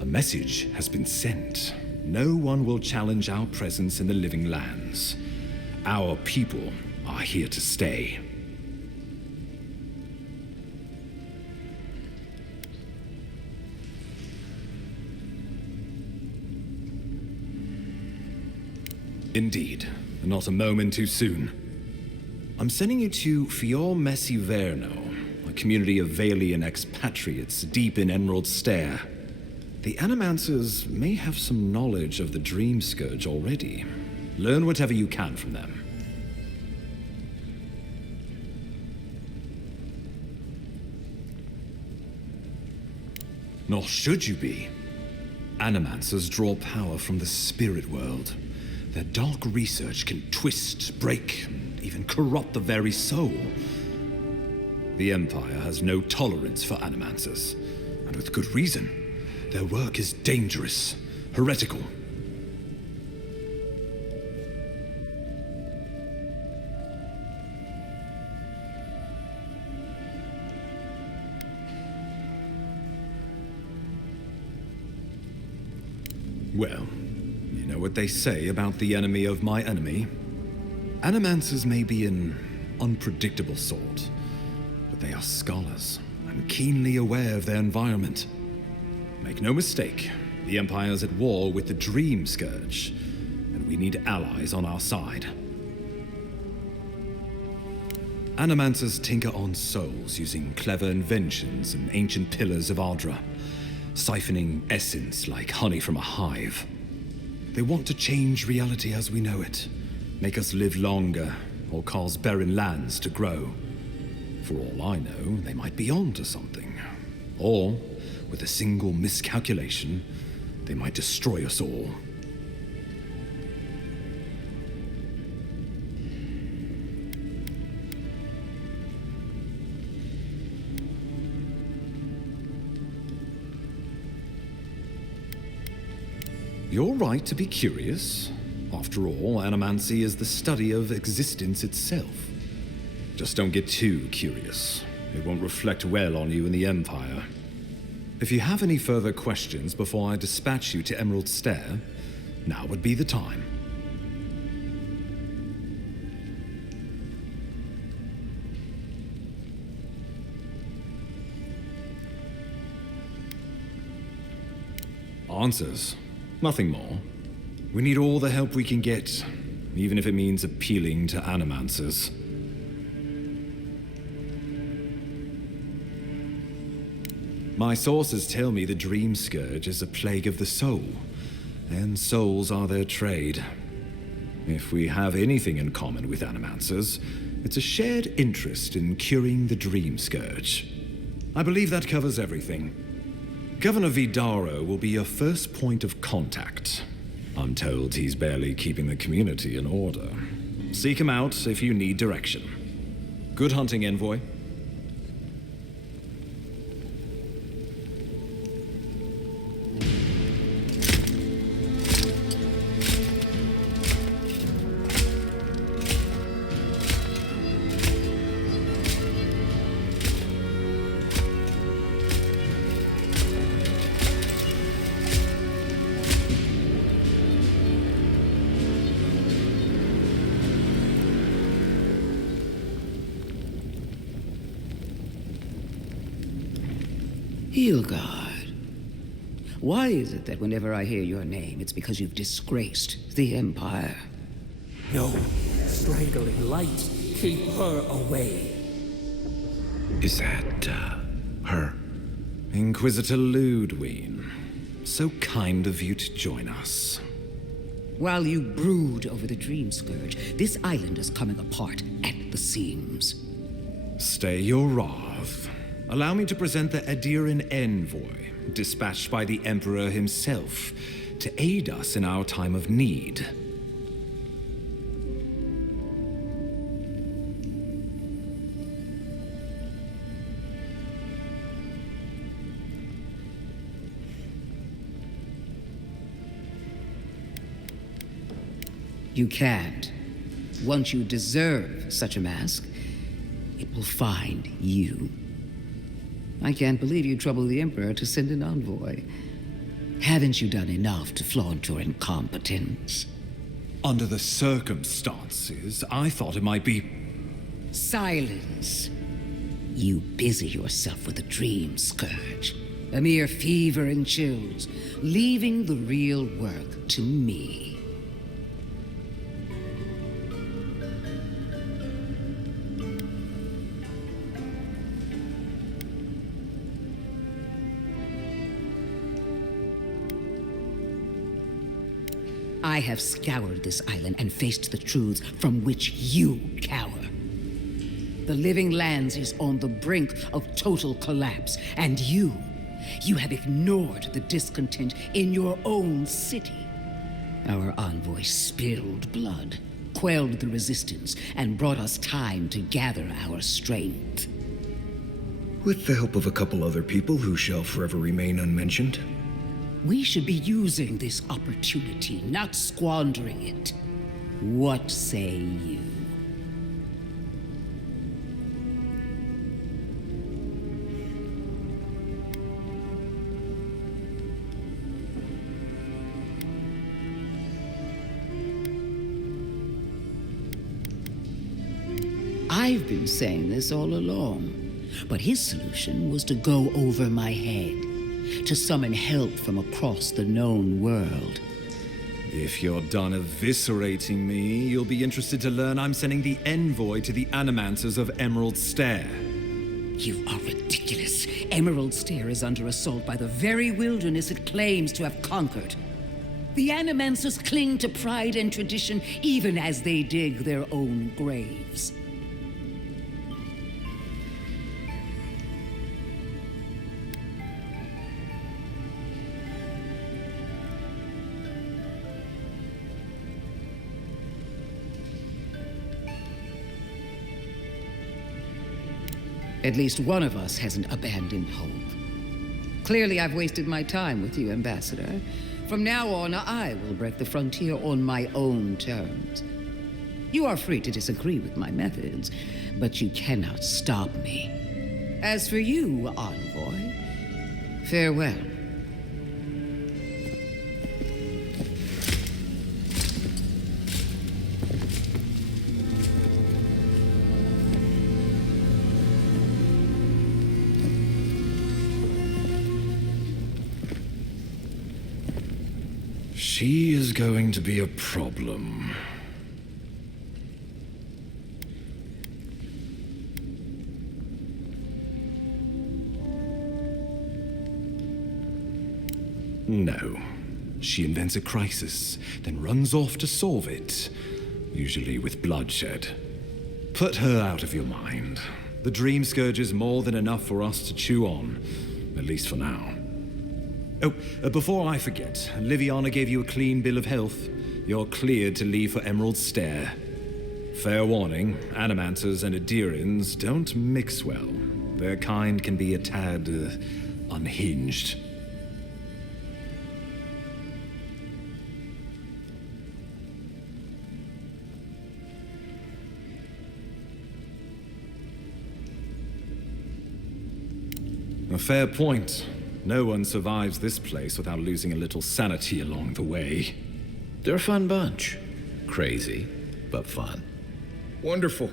A message has been sent. No one will challenge our presence in the living lands. Our people are here to stay. Indeed, not a moment too soon. I'm sending you to Fior Messi Verno, a community of Valian expatriates deep in Emerald Stair. The Animancers may have some knowledge of the Dream Scourge already. Learn whatever you can from them. Nor should you be. Animancers draw power from the spirit world. Their dark research can twist, break, and even corrupt the very soul. The Empire has no tolerance for Animancers, and with good reason. Their work is dangerous, heretical. Well, you know what they say about the enemy of my enemy? Animancers may be an unpredictable sort, but they are scholars and keenly aware of their environment. Make no mistake, the Empire's at war with the Dream Scourge, and we need allies on our side. Animancers tinker on souls using clever inventions and ancient pillars of Ardra, siphoning essence like honey from a hive. They want to change reality as we know it, make us live longer, or cause barren lands to grow. For all I know, they might be on to something. Or, with a single miscalculation, they might destroy us all. You're right to be curious. After all, animancy is the study of existence itself. Just don't get too curious. It won't reflect well on you in the Empire. If you have any further questions before I dispatch you to Emerald Stair, now would be the time. Answers. Nothing more. We need all the help we can get, even if it means appealing to animancers. My sources tell me the Dream Scourge is a plague of the soul, and souls are their trade. If we have anything in common with animancers, it's a shared interest in curing the Dream Scourge. I believe that covers everything. Governor Vidaro will be your first point of contact. I'm told he's barely keeping the community in order. Seek him out if you need direction. Good hunting, Envoy. Hilgard. Why is it that whenever I hear your name, it's because you've disgraced the Empire? No. Strangling light. Keep her away. Is that, her? Inquisitor Ludwine. So kind of you to join us. While you brood over the Dream Scourge, this island is coming apart at the seams. Stay your wrath. Allow me to present the Adiran Envoy, dispatched by the Emperor himself, to aid us in our time of need. You can't. Once you deserve such a mask, it will find you. I can't believe you troubled the Emperor to send an envoy. Haven't you done enough to flaunt your incompetence? Under the circumstances, I thought it might be... Silence. You busy yourself with the Dream Scourge. A mere fever and chills, leaving the real work to me. I have scoured this island and faced the truths from which you cower. The Living Lands is on the brink of total collapse, and you have ignored the discontent in your own city. Our envoy spilled blood, quelled the resistance, and brought us time to gather our strength. With the help of a couple other people who shall forever remain unmentioned. We should be using this opportunity, not squandering it. What say you? I've been saying this all along, but his solution was to go over my head. To summon help from across the known world. If you're done eviscerating me, you'll be interested to learn I'm sending the envoy to the Animancers of Emerald Stair. You are ridiculous. Emerald Stair is under assault by the very wilderness it claims to have conquered. The Animancers cling to pride and tradition even as they dig their own graves. At least one of us hasn't abandoned hope. Clearly, I've wasted my time with you, Ambassador. From now on, I will break the frontier on my own terms. You are free to disagree with my methods, but you cannot stop me. As for you, Envoy, farewell. She is going to be a problem. No. She invents a crisis, then runs off to solve it, usually with bloodshed. Put her out of your mind. The Dream Scourge is more than enough for us to chew on, at least for now. Oh, before I forget, Liviana gave you a clean bill of health. You're cleared to leave for Emerald Stair. Fair warning, Animancers and Adirians don't mix well. Their kind can be a tad, unhinged. A fair point. No one survives this place without losing a little sanity along the way. They're a fun bunch. Crazy, but fun. Wonderful.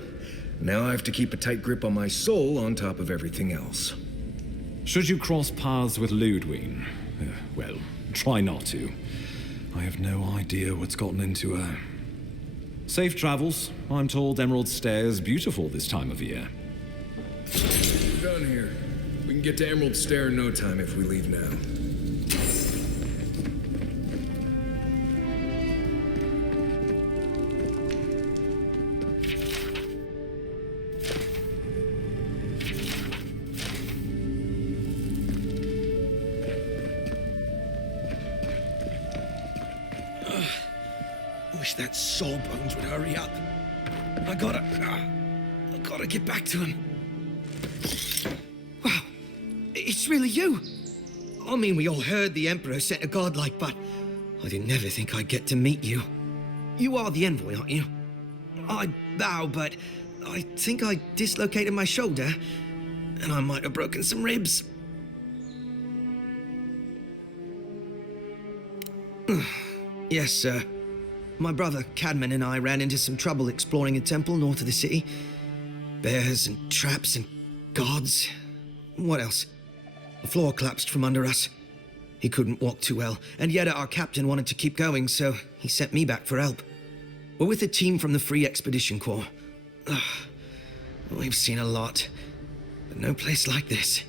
Now I have to keep a tight grip on my soul on top of everything else. Should you cross paths with Ludwig, well, try not to. I have no idea what's gotten into her. Safe travels. I'm told Emerald Stair is beautiful this time of year. We're done here. We can get to Emerald Stair in no time if we leave now. Wish that Sawbones would hurry up. I gotta get back to him. Wow, it's really you. I mean, we all heard the Emperor sent a godlike, but I didn't ever think I'd get to meet you. You are the envoy, aren't you? I bow, but I think I dislocated my shoulder, and I might have broken some ribs. Yes, sir. My brother, Cadman, and I ran into some trouble exploring a temple north of the city. Bears and traps and guards. What else? The floor collapsed from under us. He couldn't walk too well, and yet our captain wanted to keep going, so he sent me back for help. We're with a team from the Free Expedition Corps. We've seen a lot, but no place like this.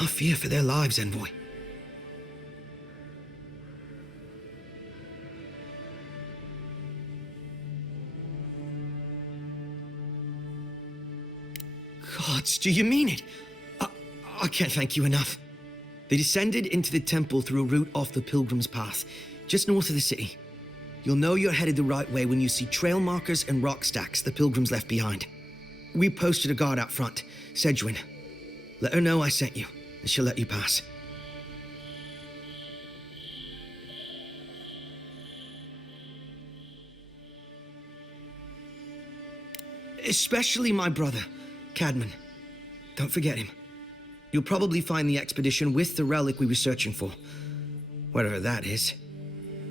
I fear for their lives, Envoy. Gods, do you mean it? I can't thank you enough. They descended into the temple through a route off the Pilgrim's Path, just north of the city. You'll know you're headed the right way when you see trail markers and rock stacks the Pilgrims left behind. We posted a guard out front, Sedgwin. Let her know I sent you, and she'll let you pass. Especially my brother, Cadman. Don't forget him. You'll probably find the expedition with the relic we were searching for. Whatever that is.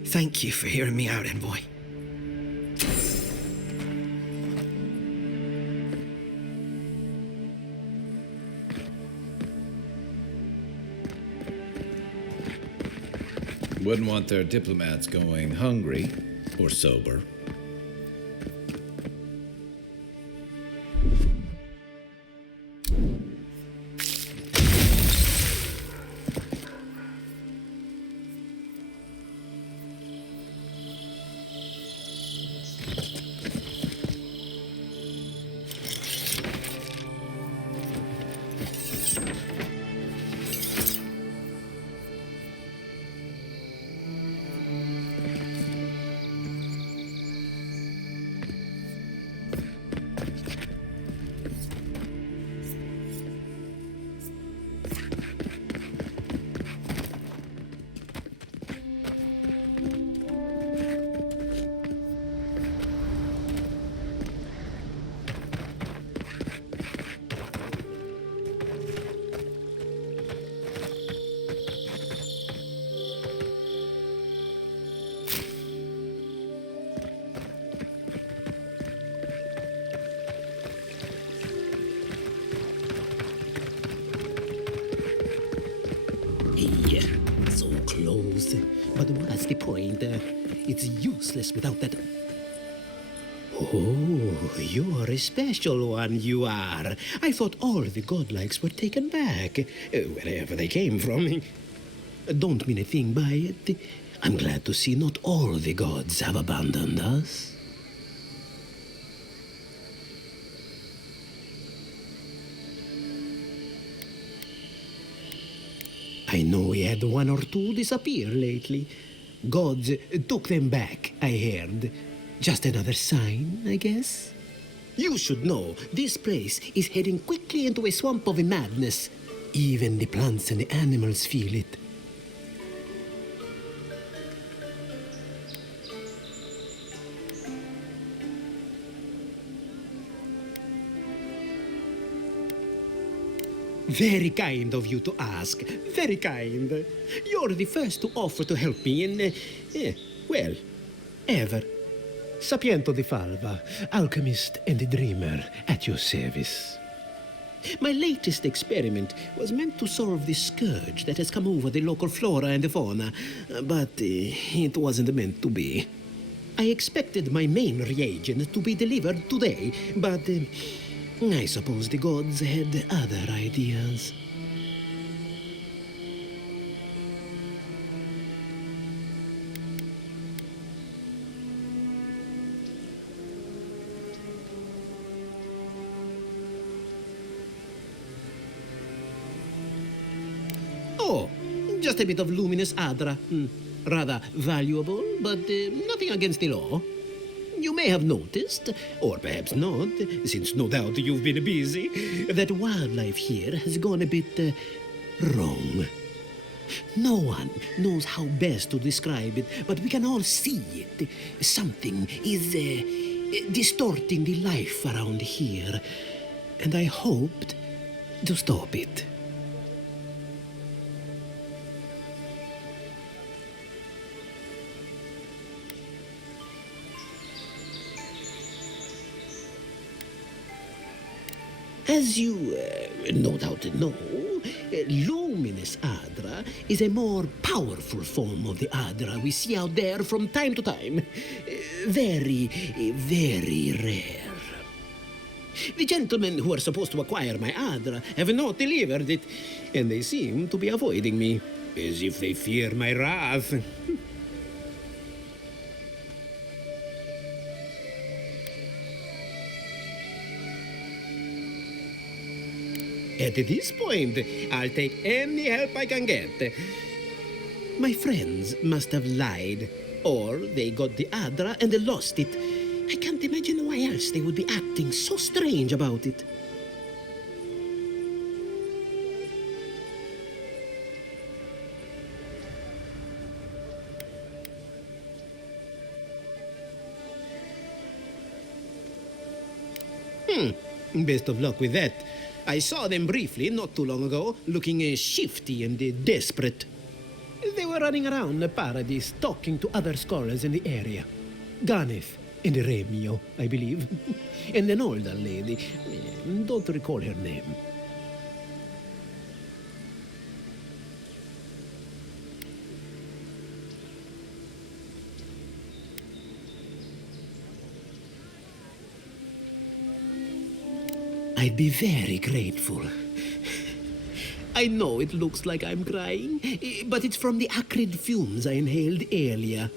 Thank you for hearing me out, Envoy. Wouldn't want their diplomats going hungry or sober. So close. But what's the point? It's useless without that. Oh, you're a special one, you are. I thought all the godlikes were taken back, wherever they came from. Don't mean a thing by it. I'm glad to see not all the gods have abandoned us. I know we had one or two disappear lately. Gods took them back, I heard. Just another sign, I guess? You should know, this place is heading quickly into a swamp of madness. Even the plants and the animals feel it. Very kind of you to ask. Very kind. You're the first to offer to help me in, well, ever. Sapiento di Falva, alchemist and dreamer, at your service. My latest experiment was meant to solve the scourge that has come over the local flora and the fauna, but it wasn't meant to be. I expected my main reagent to be delivered today, but I suppose the gods had other ideas. Oh, just a bit of luminous adra. Rather valuable, but nothing against the law. You may have noticed, or perhaps not, since no doubt you've been busy, that wildlife here has gone a bit wrong. No one knows how best to describe it, but we can all see it. Something is distorting the life around here, and I hoped to stop it. As you no doubt know, luminous Adra is a more powerful form of the Adra we see out there from time to time. Very, very rare. The gentlemen who are supposed to acquire my Adra have not delivered it, and they seem to be avoiding me, as if they fear my wrath. At this point, I'll take any help I can get. My friends must have lied, or they got the Adra and they lost it. I can't imagine why else they would be acting so strange about it. Best of luck with that. I saw them briefly not too long ago, looking shifty and desperate. They were running around the paradise, talking to other scholars in the area. Ganeth and Remio, I believe. And an older lady. Don't recall her name. I'd be very grateful. I know it looks like I'm crying, but it's from the acrid fumes I inhaled earlier.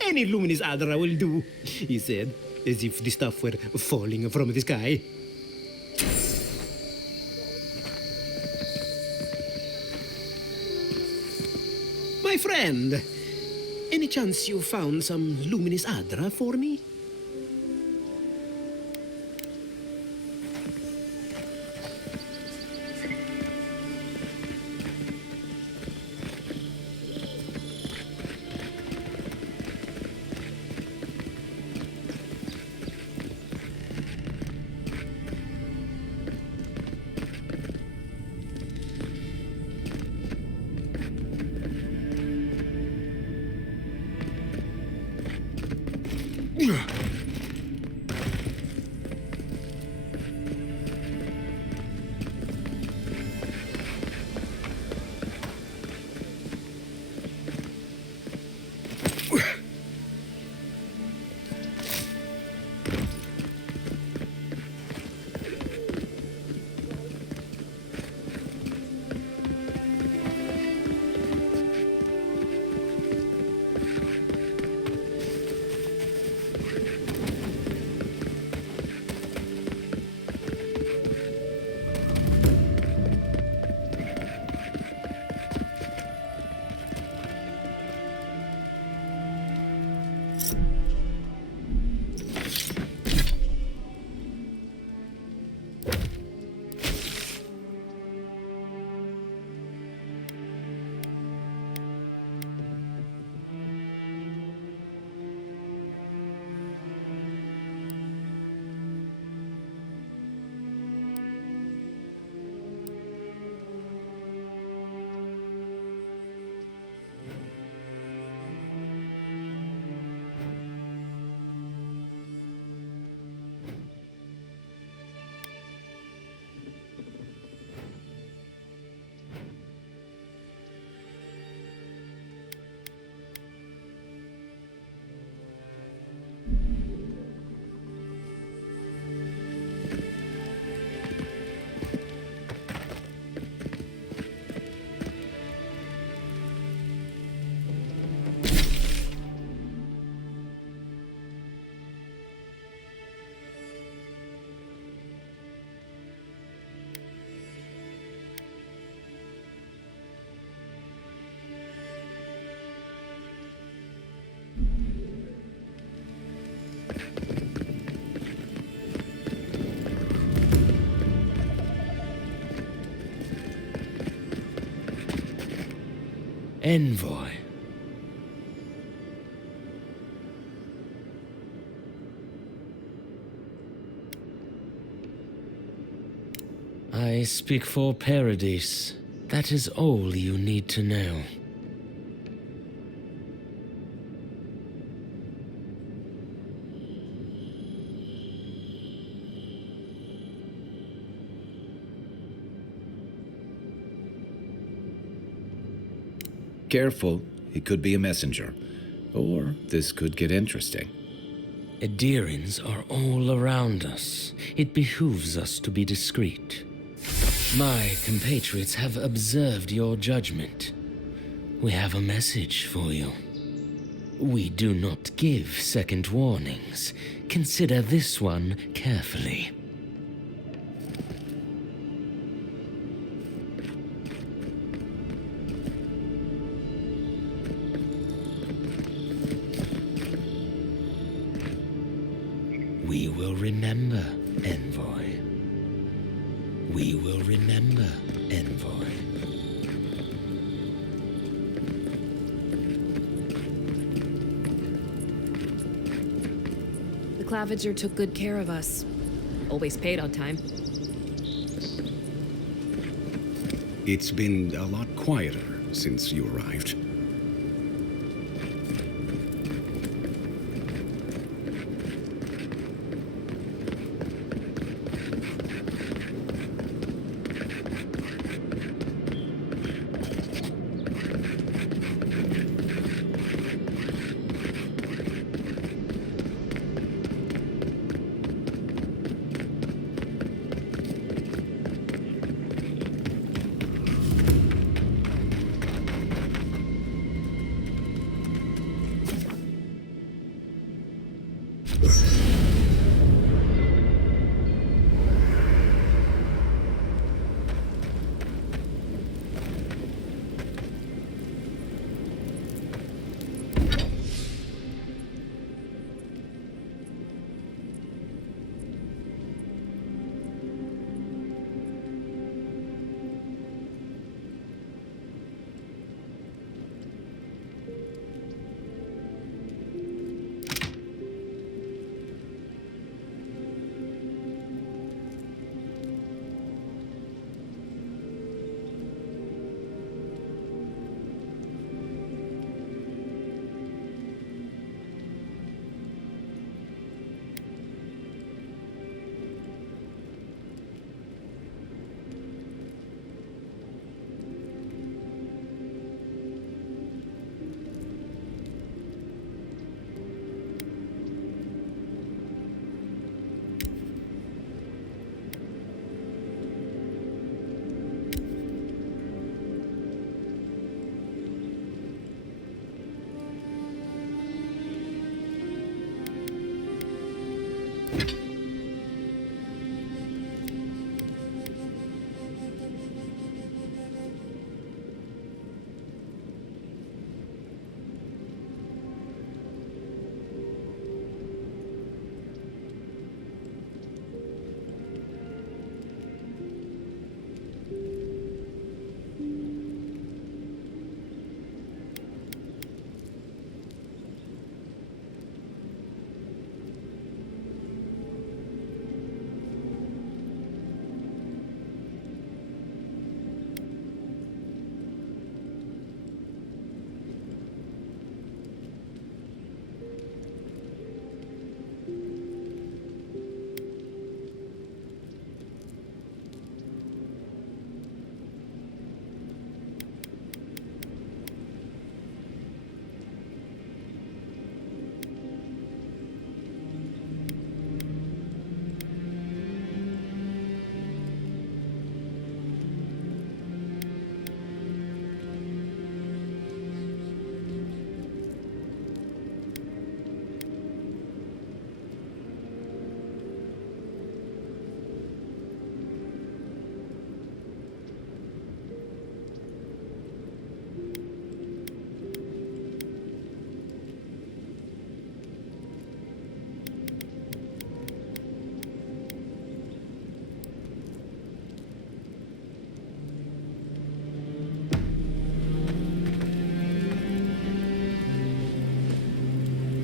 Any luminous Adra will do, he said, as if the stuff were falling from the sky. My friend, any chance you found some luminous Adra for me? Envoy. I speak for Paradise. That is all you need to know. Careful, he could be a messenger. Or this could get interesting. Edirans are all around us. It behooves us to be discreet. My compatriots have observed your judgment. We have a message for you. We do not give second warnings. Consider this one carefully. We will remember, Envoy. We will remember, Envoy. The Claviger took good care of us. Always paid on time. It's been a lot quieter since you arrived.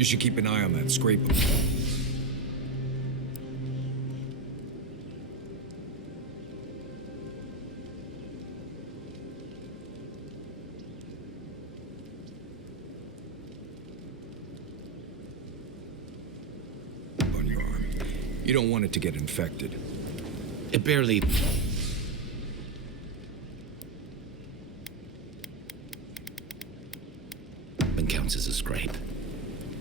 You should keep an eye on that scraper. On your arm. You don't want it to get infected. It barely... counts as a scrape.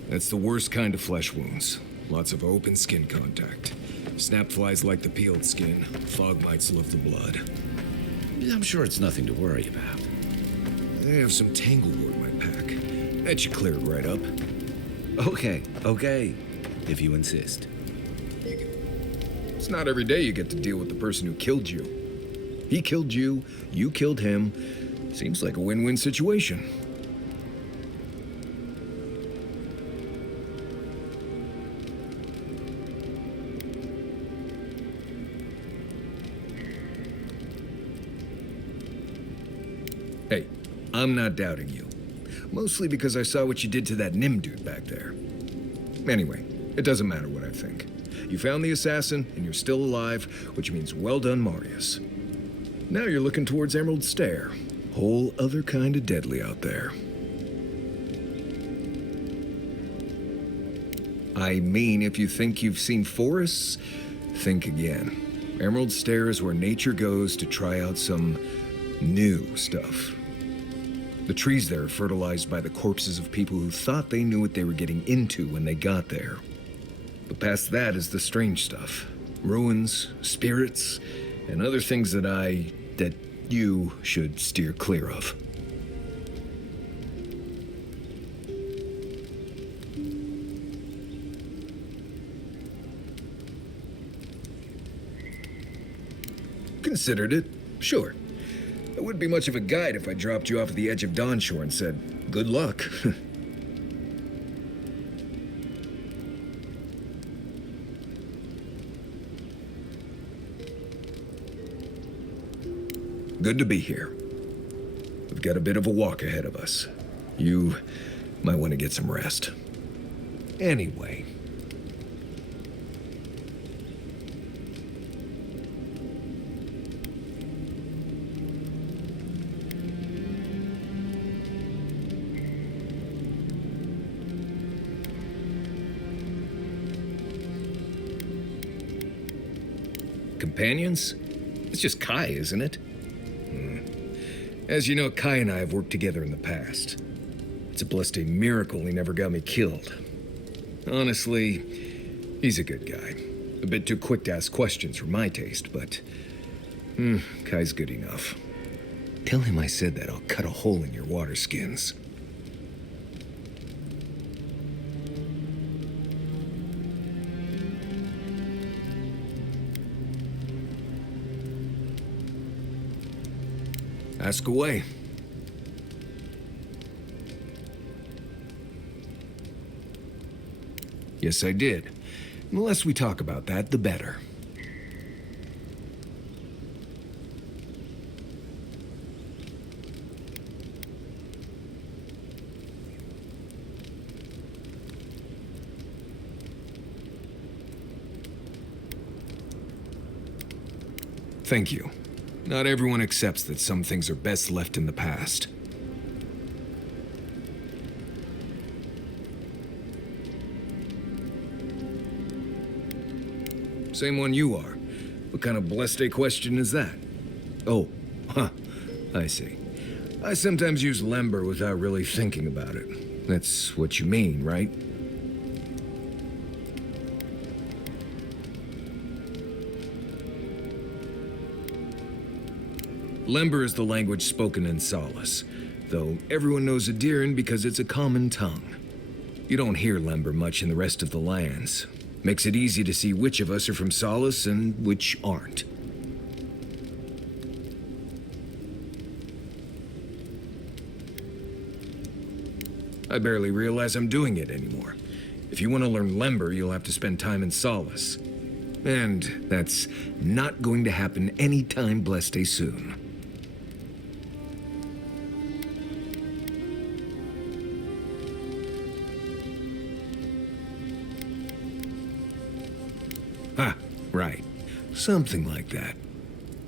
That's the worst kind of flesh wounds. Lots of open skin contact. Snap flies like the peeled skin. Fog mites love the blood. I'm sure it's nothing to worry about. I have some tanglewood in my pack. That should clear it right up. Okay. If you insist. It's not every day you get to deal with the person who killed you. He killed you, you killed him. Seems like a win-win situation. Hey, I'm not doubting you. Mostly because I saw what you did to that Nim dude back there. Anyway, it doesn't matter what I think. You found the assassin, and you're still alive, which means well done, Marius. Now you're looking towards Emerald Stair. Whole other kind of deadly out there. I mean, if you think you've seen forests, think again. Emerald Stair is where nature goes to try out some new stuff. The trees there are fertilized by the corpses of people who thought they knew what they were getting into when they got there. But past that is the strange stuff. Ruins, spirits, and other things that you should steer clear of. Considered it, sure. It wouldn't be much of a guide if I dropped you off at the edge of Dawnshore and said, good luck. Good to be here. We've got a bit of a walk ahead of us. You might want to get some rest. Anyway. Companions? It's just Kai, isn't it? As you know, Kai and I have worked together in the past. It's a blessed miracle he never got me killed. Honestly, he's a good guy. A bit too quick to ask questions for my taste, but... Kai's good enough. Tell him I said that I'll cut a hole in your water skins. Ask away. Yes, I did. The less we talk about that, the better. Thank you. Not everyone accepts that some things are best left in the past. Same one you are. What kind of blessed question is that? Oh, I see. I sometimes use lember without really thinking about it. That's what you mean, right? Lember is the language spoken in Solace, though everyone knows Adiran because it's a common tongue. You don't hear Lember much in the rest of the lands. Makes it easy to see which of us are from Solace and which aren't. I barely realize I'm doing it anymore. If you want to learn Lember, you'll have to spend time in Solace. And that's not going to happen anytime blessed soon. Right. Something like that.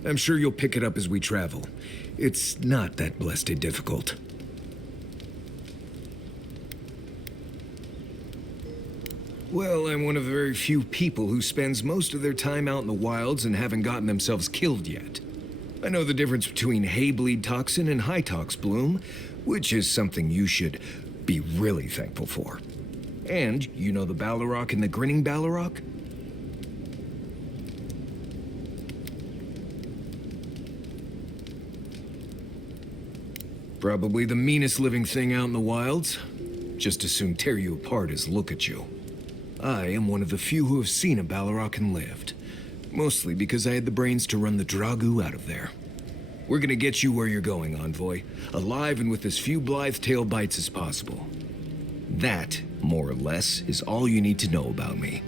I'm sure you'll pick it up as we travel. It's not that blessed difficult. Well, I'm one of the very few people who spends most of their time out in the wilds and haven't gotten themselves killed yet. I know the difference between hay-bleed toxin and high-tox bloom, which is something you should be really thankful for. And you know the Ballarok and the Grinning Ballarok? Probably the meanest living thing out in the wilds. Just as soon tear you apart as look at you. I am one of the few who have seen a Ballarok and lived. Mostly because I had the brains to run the Dragu out of there. We're gonna get you where you're going, Envoy. Alive and with as few blithe tail bites as possible. That, more or less, is all you need to know about me.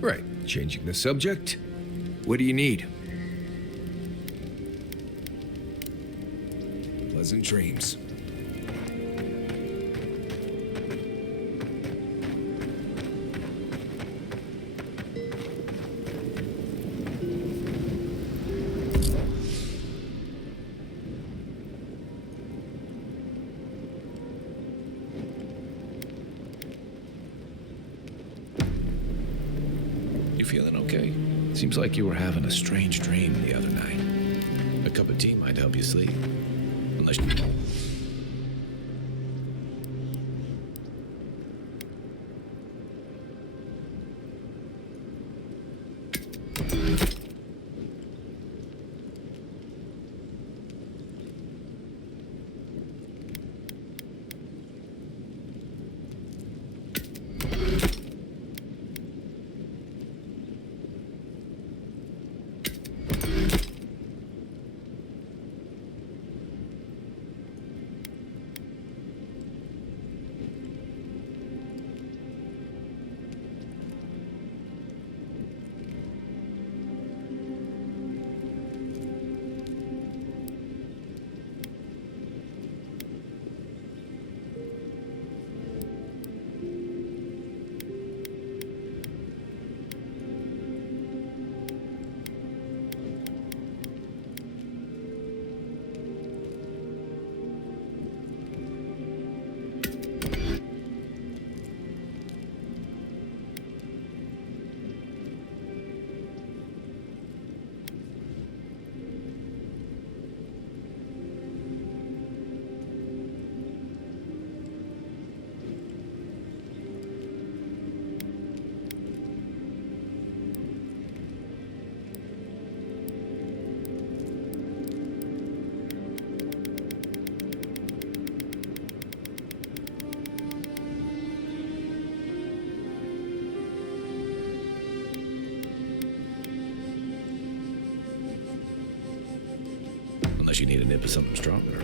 Right, changing the subject. What do you need? Pleasant dreams. Feeling okay? Seems like you were having a strange dream the other night. A cup of tea might help you sleep. Unless you... Unless you need a nip of something stronger.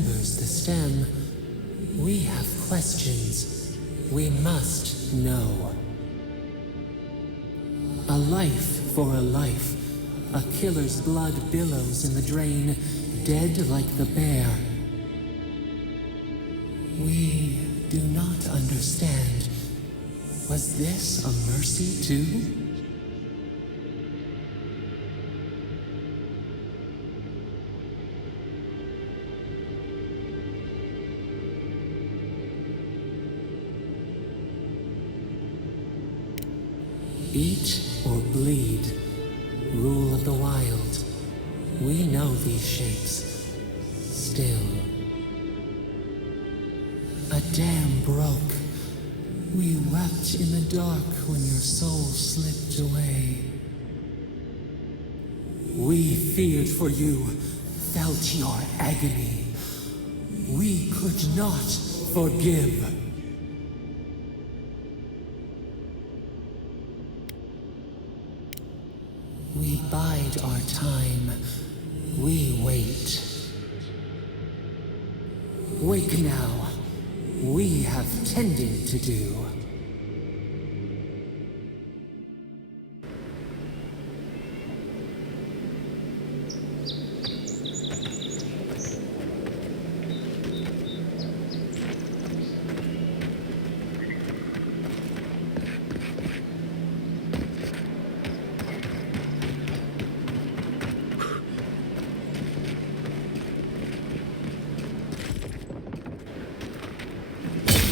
remembers the stem. We have questions. We must know. A life for a life. A killer's blood billows in the drain, dead like the bear. We do not understand. Was this a mercy too? Eat or bleed. Rule of the wild. We know these shapes. Still. A dam broke. We wept in the dark when your soul slipped away. We feared for you, felt your agony. We could not forgive. We bide our time. We wait. Wake now. We have tending to do.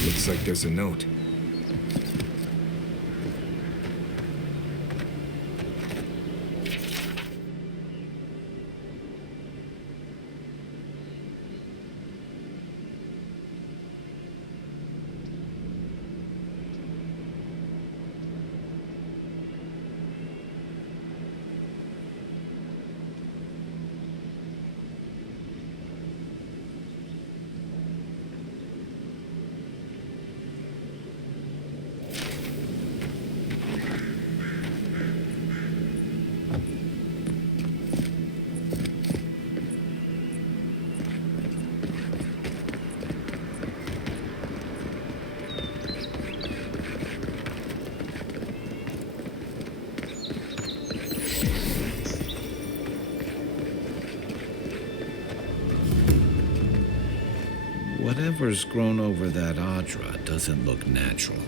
Looks like there's a note. Whatever's grown over that Audra doesn't look natural.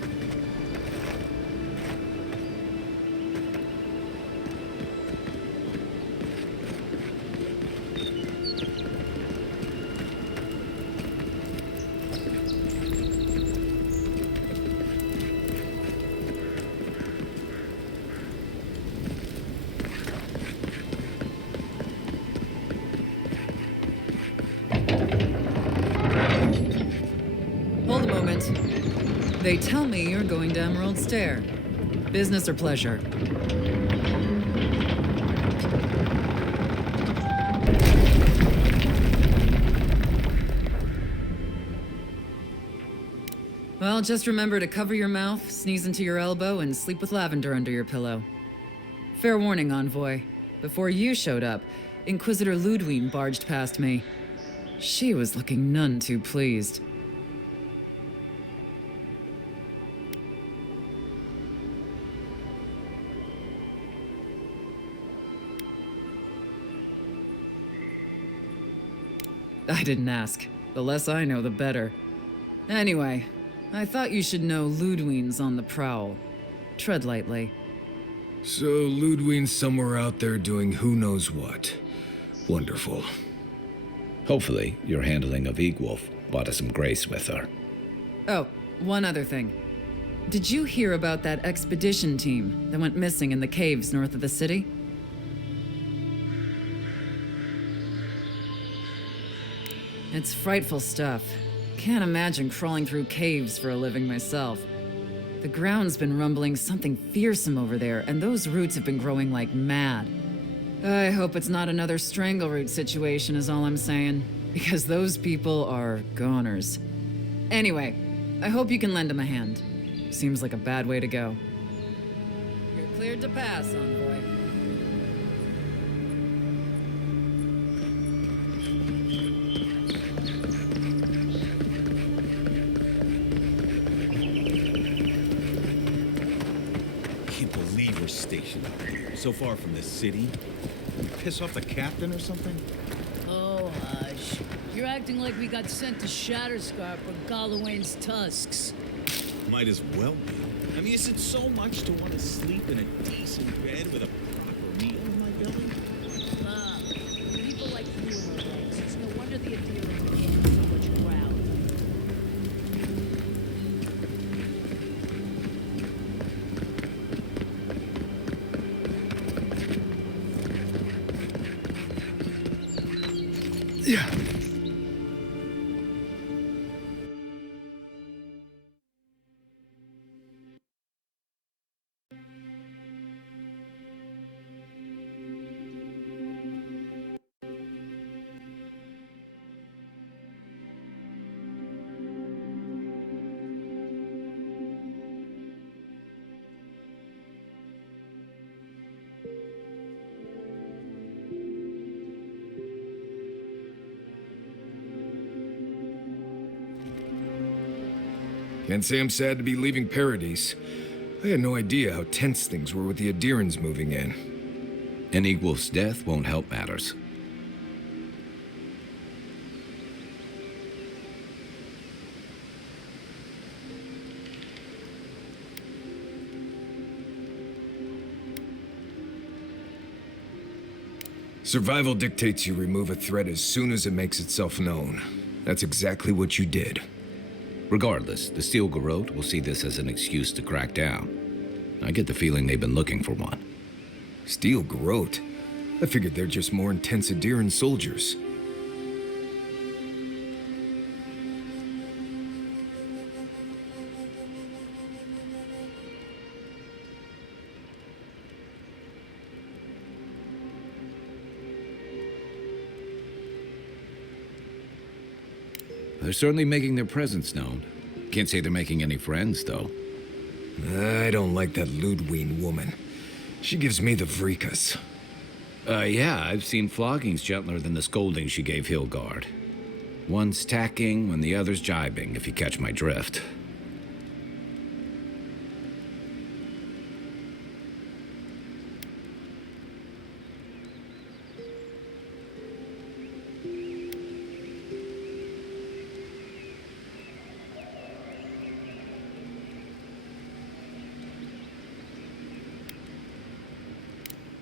Hold a moment. They tell me you're going to Emerald Stair. Business or pleasure? Well, just remember to cover your mouth, sneeze into your elbow, and sleep with lavender under your pillow. Fair warning, Envoy. Before you showed up, Inquisitor Ludwig barged past me. She was looking none too pleased. I didn't ask. The less I know, the better. Anyway, I thought you should know Ludwig's on the prowl. Tread lightly. So Ludwig's somewhere out there doing who knows what. Wonderful. Hopefully, your handling of Egwolf brought us some grace with her. Oh, one other thing. Did you hear about that expedition team that went missing in the caves north of the city? It's frightful stuff. Can't imagine crawling through caves for a living myself. The ground's been rumbling something fearsome over there, and those roots have been growing like mad. I hope it's not another strangleroot situation is all I'm saying, because those people are goners. Anyway, I hope you can lend him a hand. Seems like a bad way to go. You're cleared to pass, Envoy. location? So far from this city? Piss off the captain or something? Oh, hush. You're acting like we got sent to Shatterscarp or Gallowayne's tusks. Might as well be. I mean, is it so much to want to sleep in a decent bed with a proper meal in my belly? People like you and our legs. It's no wonder the Adherents gained so much ground. Yeah. Can't say I'm sad to be leaving Paradise. I had no idea how tense things were with the Adherents moving in. Any wolf's death won't help matters. Survival dictates you remove a threat as soon as it makes itself known. That's exactly what you did. Regardless, the Steel Garrote will see this as an excuse to crack down. I get the feeling they've been looking for one. Steel Garrote? I figured they're just more intense Adherent soldiers. They're certainly making their presence known. Can't say they're making any friends, though. I don't like that Ludwig woman. She gives me the vreekas. Yeah, I've seen floggings gentler than the scolding she gave Hilgard. One's tacking when the other's jibing, if you catch my drift.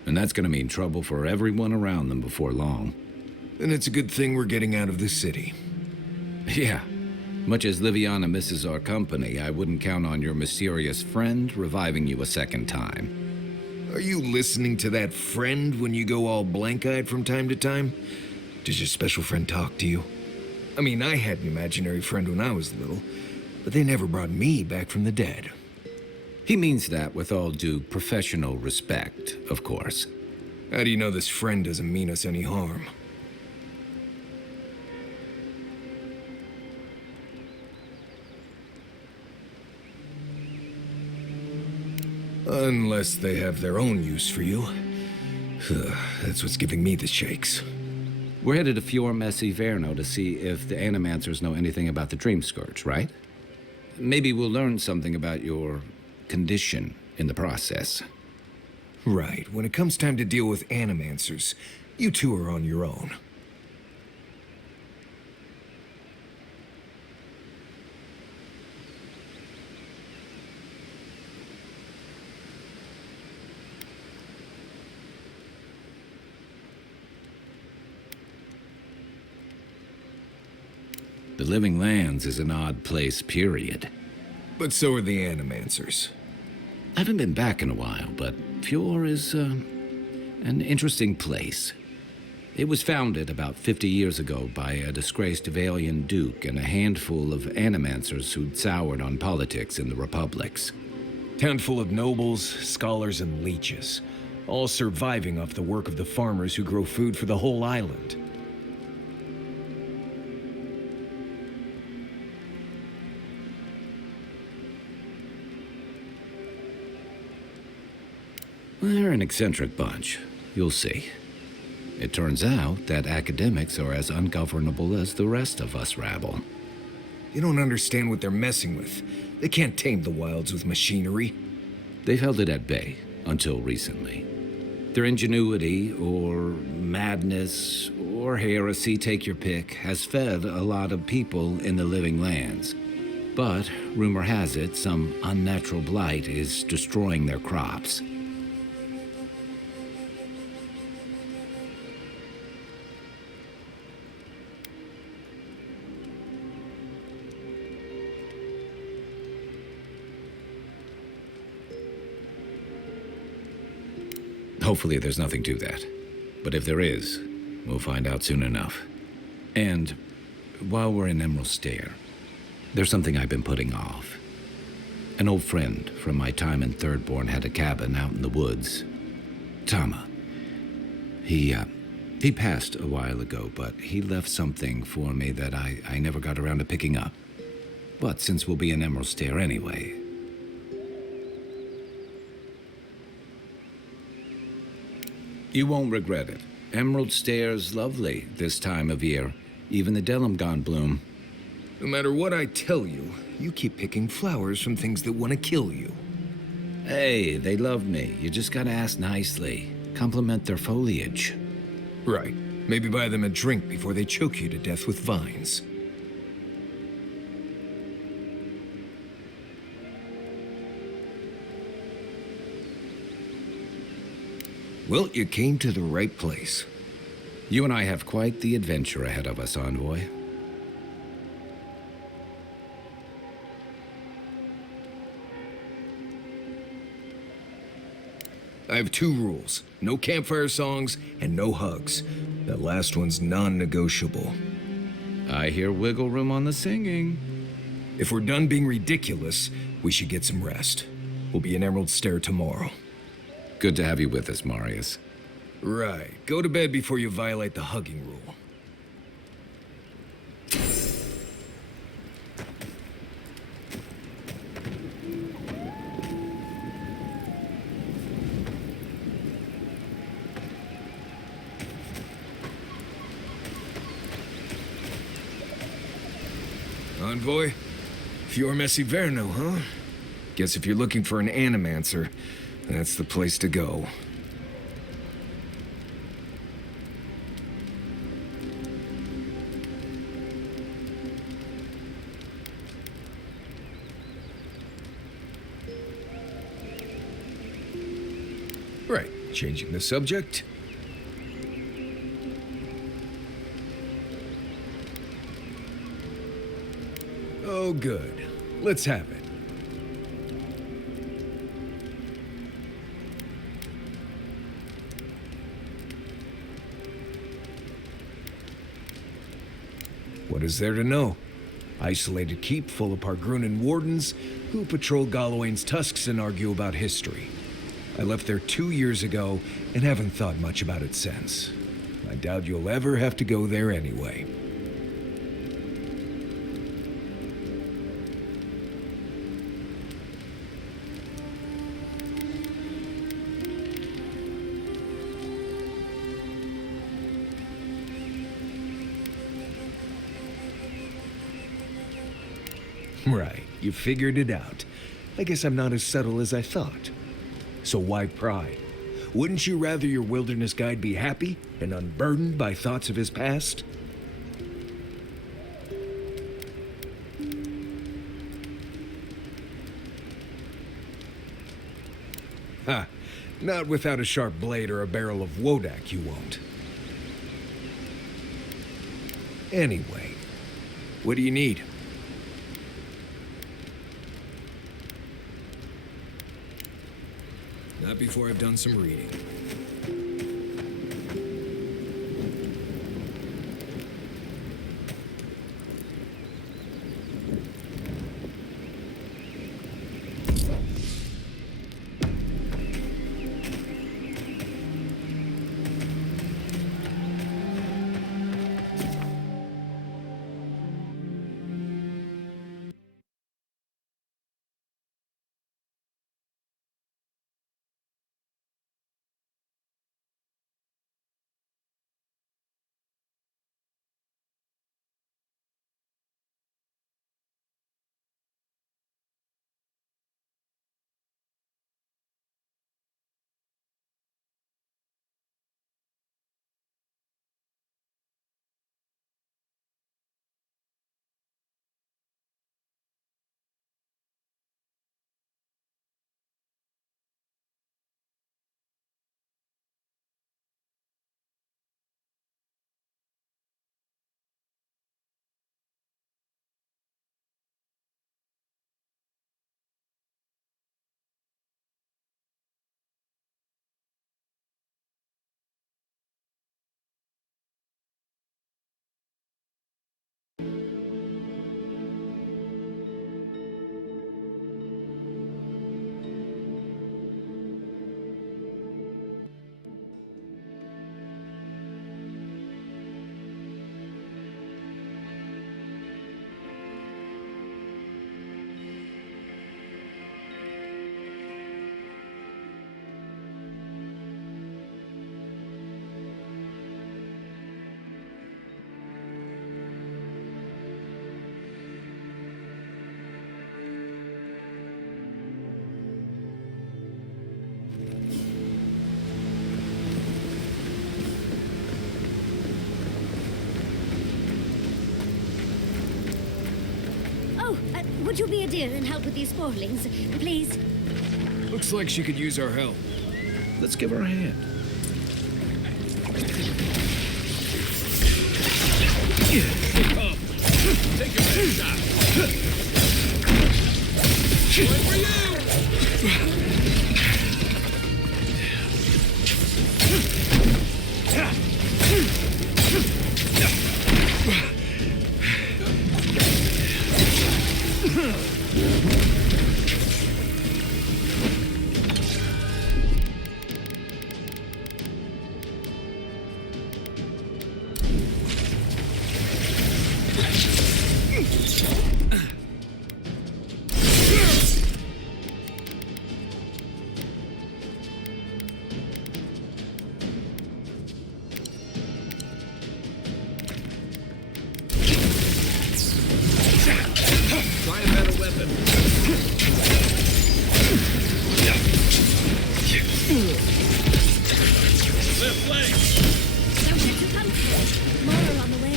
And that's gonna mean trouble for everyone around them before long. Then it's a good thing we're getting out of this city. Yeah. Much as Liviana misses our company, I wouldn't count on your mysterious friend reviving you a second time. Are you listening to that friend when you go all blank-eyed from time to time? Does your special friend talk to you? I mean, I had an imaginary friend when I was little, but they never brought me back from the dead. He means that with all due professional respect, of course. How do you know this friend doesn't mean us any harm? Unless they have their own use for you. That's what's giving me the shakes. We're headed to Fior Messi Verno to see if the Animancers know anything about the Dream Scourge, right? Maybe we'll learn something about your condition in the process. Right. When it comes time to deal with Animancers, you two are on your own. The Living Lands is an odd place, period. But so are the Animancers. I haven't been back in a while, but Fior is, an interesting place. It was founded about 50 years ago by a disgraced Valian duke and a handful of Animancers who'd soured on politics in the Republics. Town full of nobles, scholars, and leeches, all surviving off the work of the farmers who grow food for the whole island. They're an eccentric bunch. You'll see. It turns out that academics are as ungovernable as the rest of us rabble. You don't understand what they're messing with. They can't tame the wilds with machinery. They've held it at bay, until recently. Their ingenuity, or madness, or heresy, take your pick, has fed a lot of people in the living lands. But, rumor has it, some unnatural blight is destroying their crops. Hopefully there's nothing to that. But if there is, we'll find out soon enough. And while we're in Emerald Stair, there's something I've been putting off. An old friend from my time in Thirdborn had a cabin out in the woods. Tama. He passed a while ago, but he left something for me that I never got around to picking up. But since we'll be in Emerald Stair anyway... You won't regret it. Emerald Stair's lovely this time of year. Even the Delimgon bloom. No matter what I tell you, you keep picking flowers from things that want to kill you. Hey, they love me. You just gotta ask nicely. Compliment their foliage. Right. Maybe buy them a drink before they choke you to death with vines. Well, you came to the right place. You and I have quite the adventure ahead of us, Envoy. I have two rules. No campfire songs and no hugs. That last one's non-negotiable. I hear wiggle room on the singing. If we're done being ridiculous, we should get some rest. We'll be in Emerald Stair tomorrow. Good to have you with us, Marius. Right. Go to bed before you violate the hugging rule. Envoy? Fior Messiverno, huh? Guess if you're looking for an animancer, that's the place to go. Right, changing the subject. Oh, good. Let's have it. What is there to know? Isolated keep full of Pargrunan wardens who patrol Galawain's tusks and argue about history. I left there 2 years ago and haven't thought much about it since. I doubt you'll ever have to go there anyway. Right, you figured it out. I guess I'm not as subtle as I thought. So why pry? Wouldn't you rather your wilderness guide be happy and unburdened by thoughts of his past? Ha! Not without a sharp blade or a barrel of Wodak, you won't. Anyway, what do you need? Not before I've done some reading. would you be a dear and help with these sporlings, please? Looks like she could use our help. Let's give her a hand. Take your best shot. One for you! Try a better weapon. Left leg. Don't get too comfortable. More are on the way.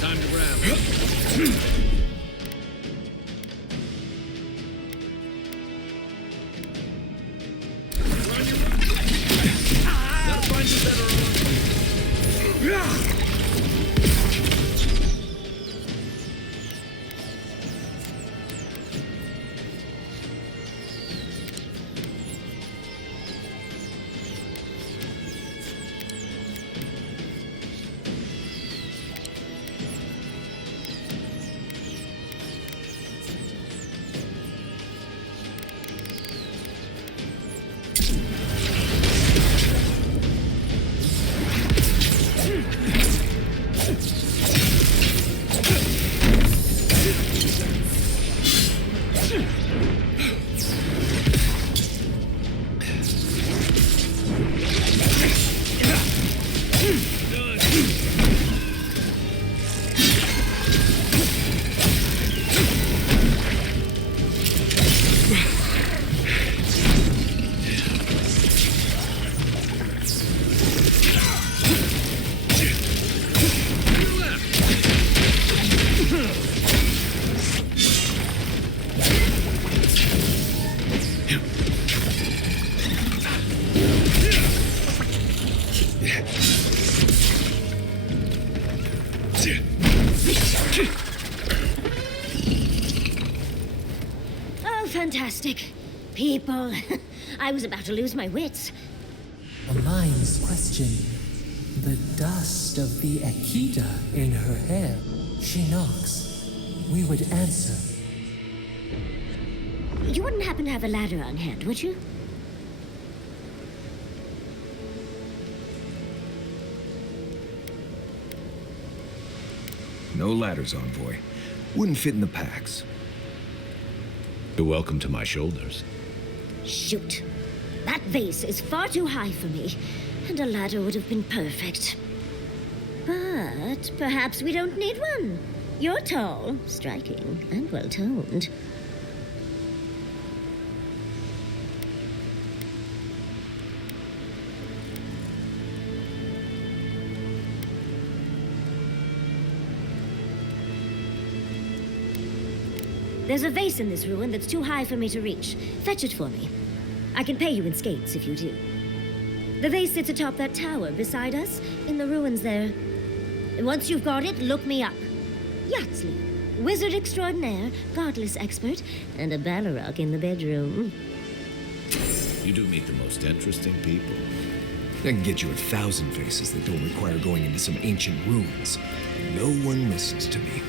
Time to grab. Gotta find you better armor. Oh, fantastic. People. I was about to lose my wits. A mind's question. The dust of the Akita in her hair. She knocks. We would answer. You wouldn't happen to have a ladder on hand, would you? No ladders, envoy. Wouldn't fit in the packs. You're welcome to my shoulders. Shoot. That vase is far too high for me, and a ladder would have been perfect. But perhaps we don't need one. You're tall, striking, and well-toned. There's a vase in this ruin that's too high for me to reach. Fetch it for me. I can pay you in skates if you do. The vase sits atop that tower beside us, in the ruins there. And once you've got it, look me up. Yatsley, wizard extraordinaire, godless expert, and a Balrog in the bedroom. You do meet the most interesting people. I can get you 1,000 faces that don't require going into some ancient ruins. No one listens to me.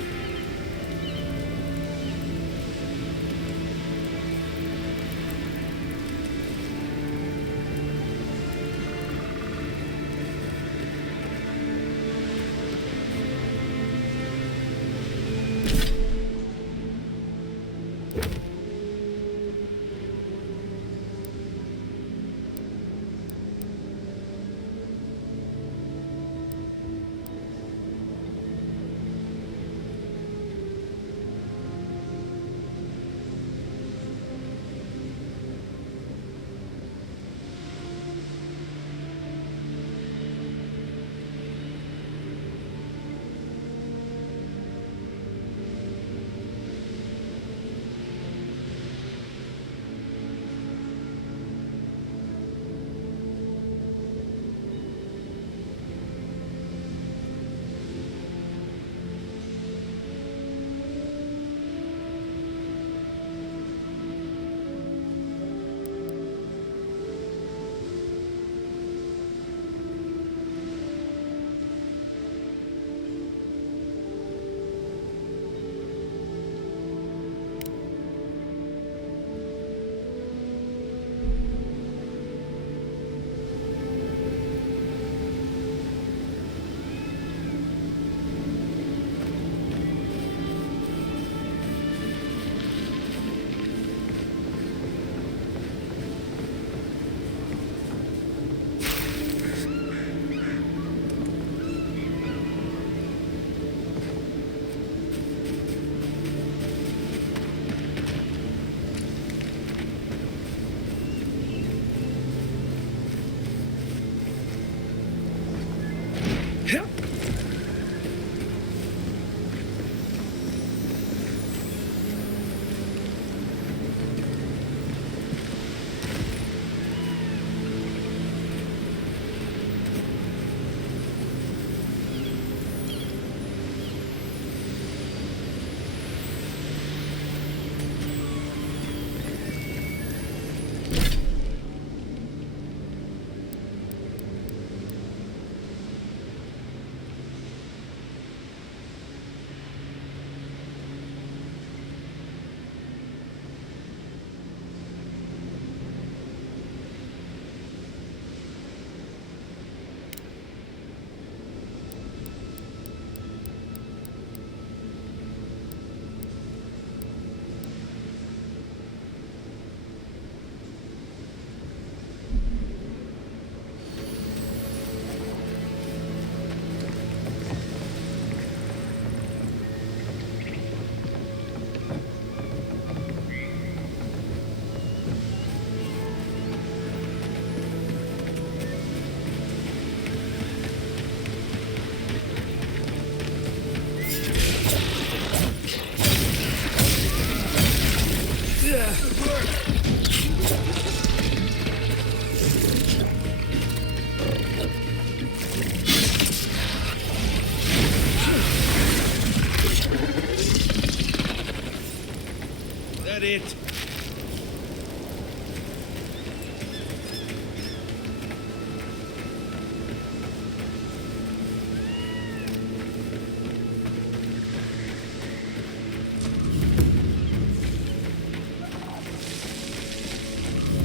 it!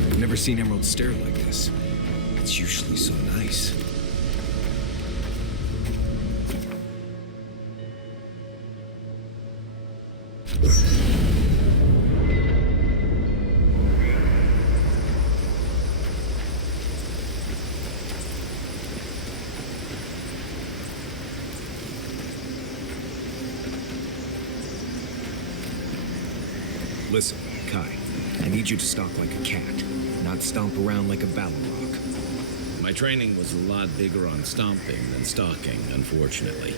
I've never seen Emerald Stair like this. It's usually so nice. Listen, Kai, I need you to stalk like a cat, not stomp around like a Balrog. My training was a lot bigger on stomping than stalking, unfortunately.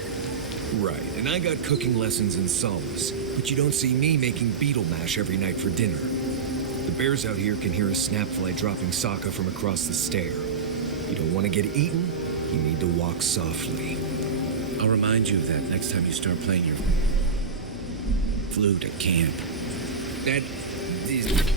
Right, and I got cooking lessons in solace, but you don't see me making beetle mash every night for dinner. The bears out here can hear a snapfly dropping Sokka from across the stair. You don't want to get eaten, you need to walk softly. I'll remind you of that next time you start playing your flute at camp. That is...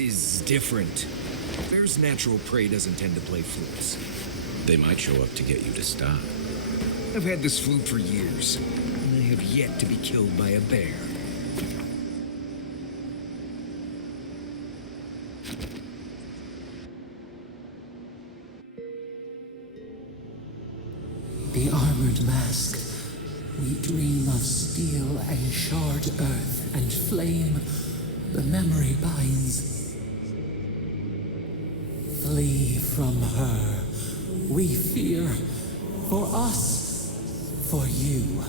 is different. Bear's natural prey doesn't tend to play flutes. They might show up to get you to stop. I've had this flute for years, and I have yet to be killed by a bear. The armored mask. We dream of steel and shard earth and flame. The memory binds. Flee from her. We fear. For us. For you.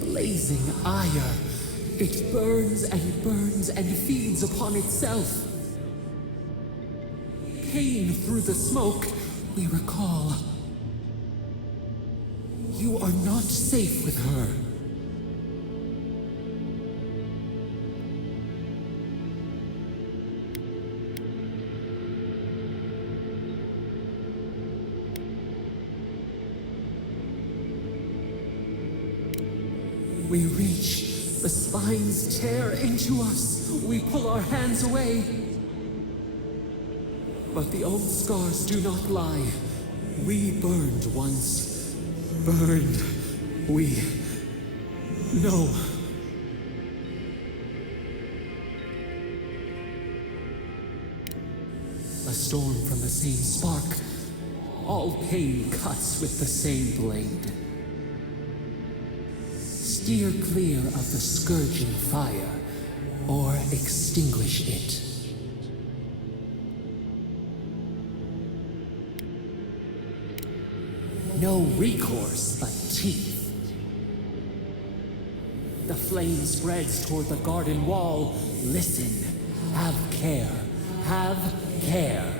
Blazing ire. It burns and feeds upon itself. Pain through the smoke, we recall. You are not safe with her. We reach. The spines tear into us. We pull our hands away. But the old scars do not lie. We burned once. Burned. We know. A storm from the same spark. All pain cuts with the same blade. Steer clear of the scourging fire, or extinguish it. No recourse but teeth. The flame spreads toward the garden wall. Listen. Have care. Have care.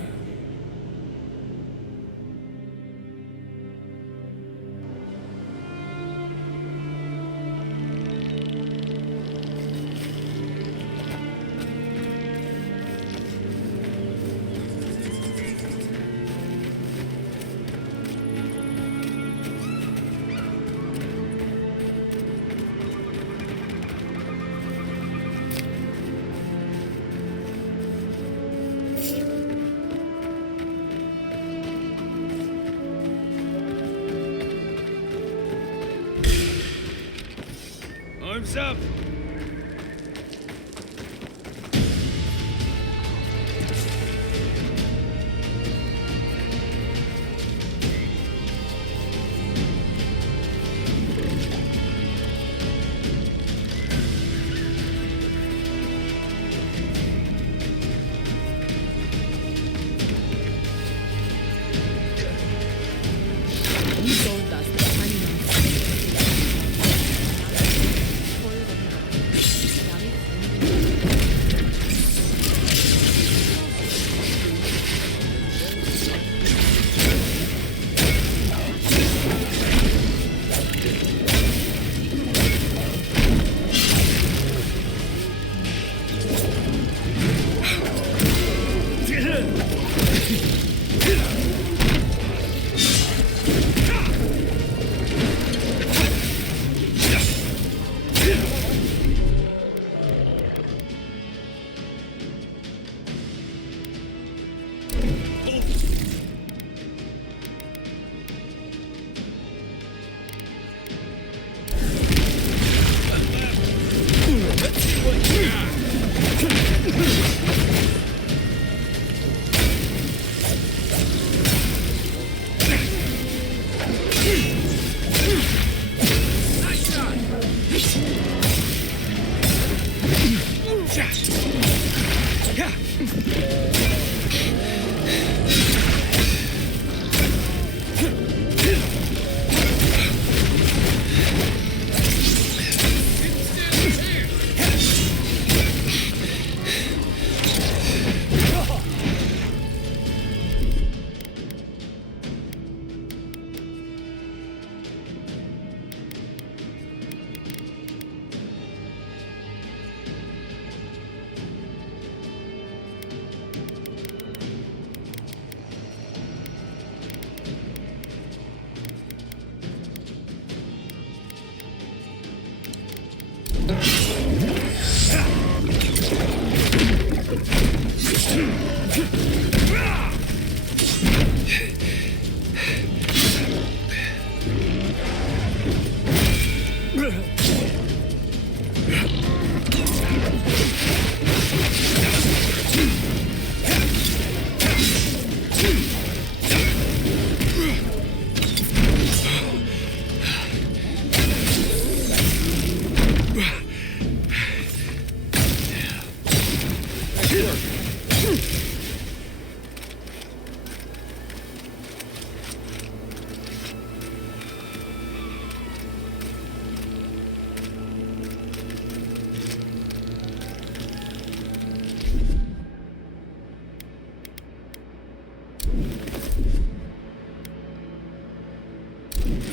Arms up!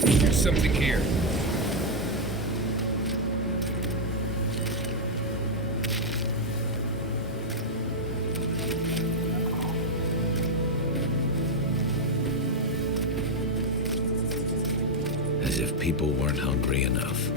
There's something here. As if people weren't hungry enough.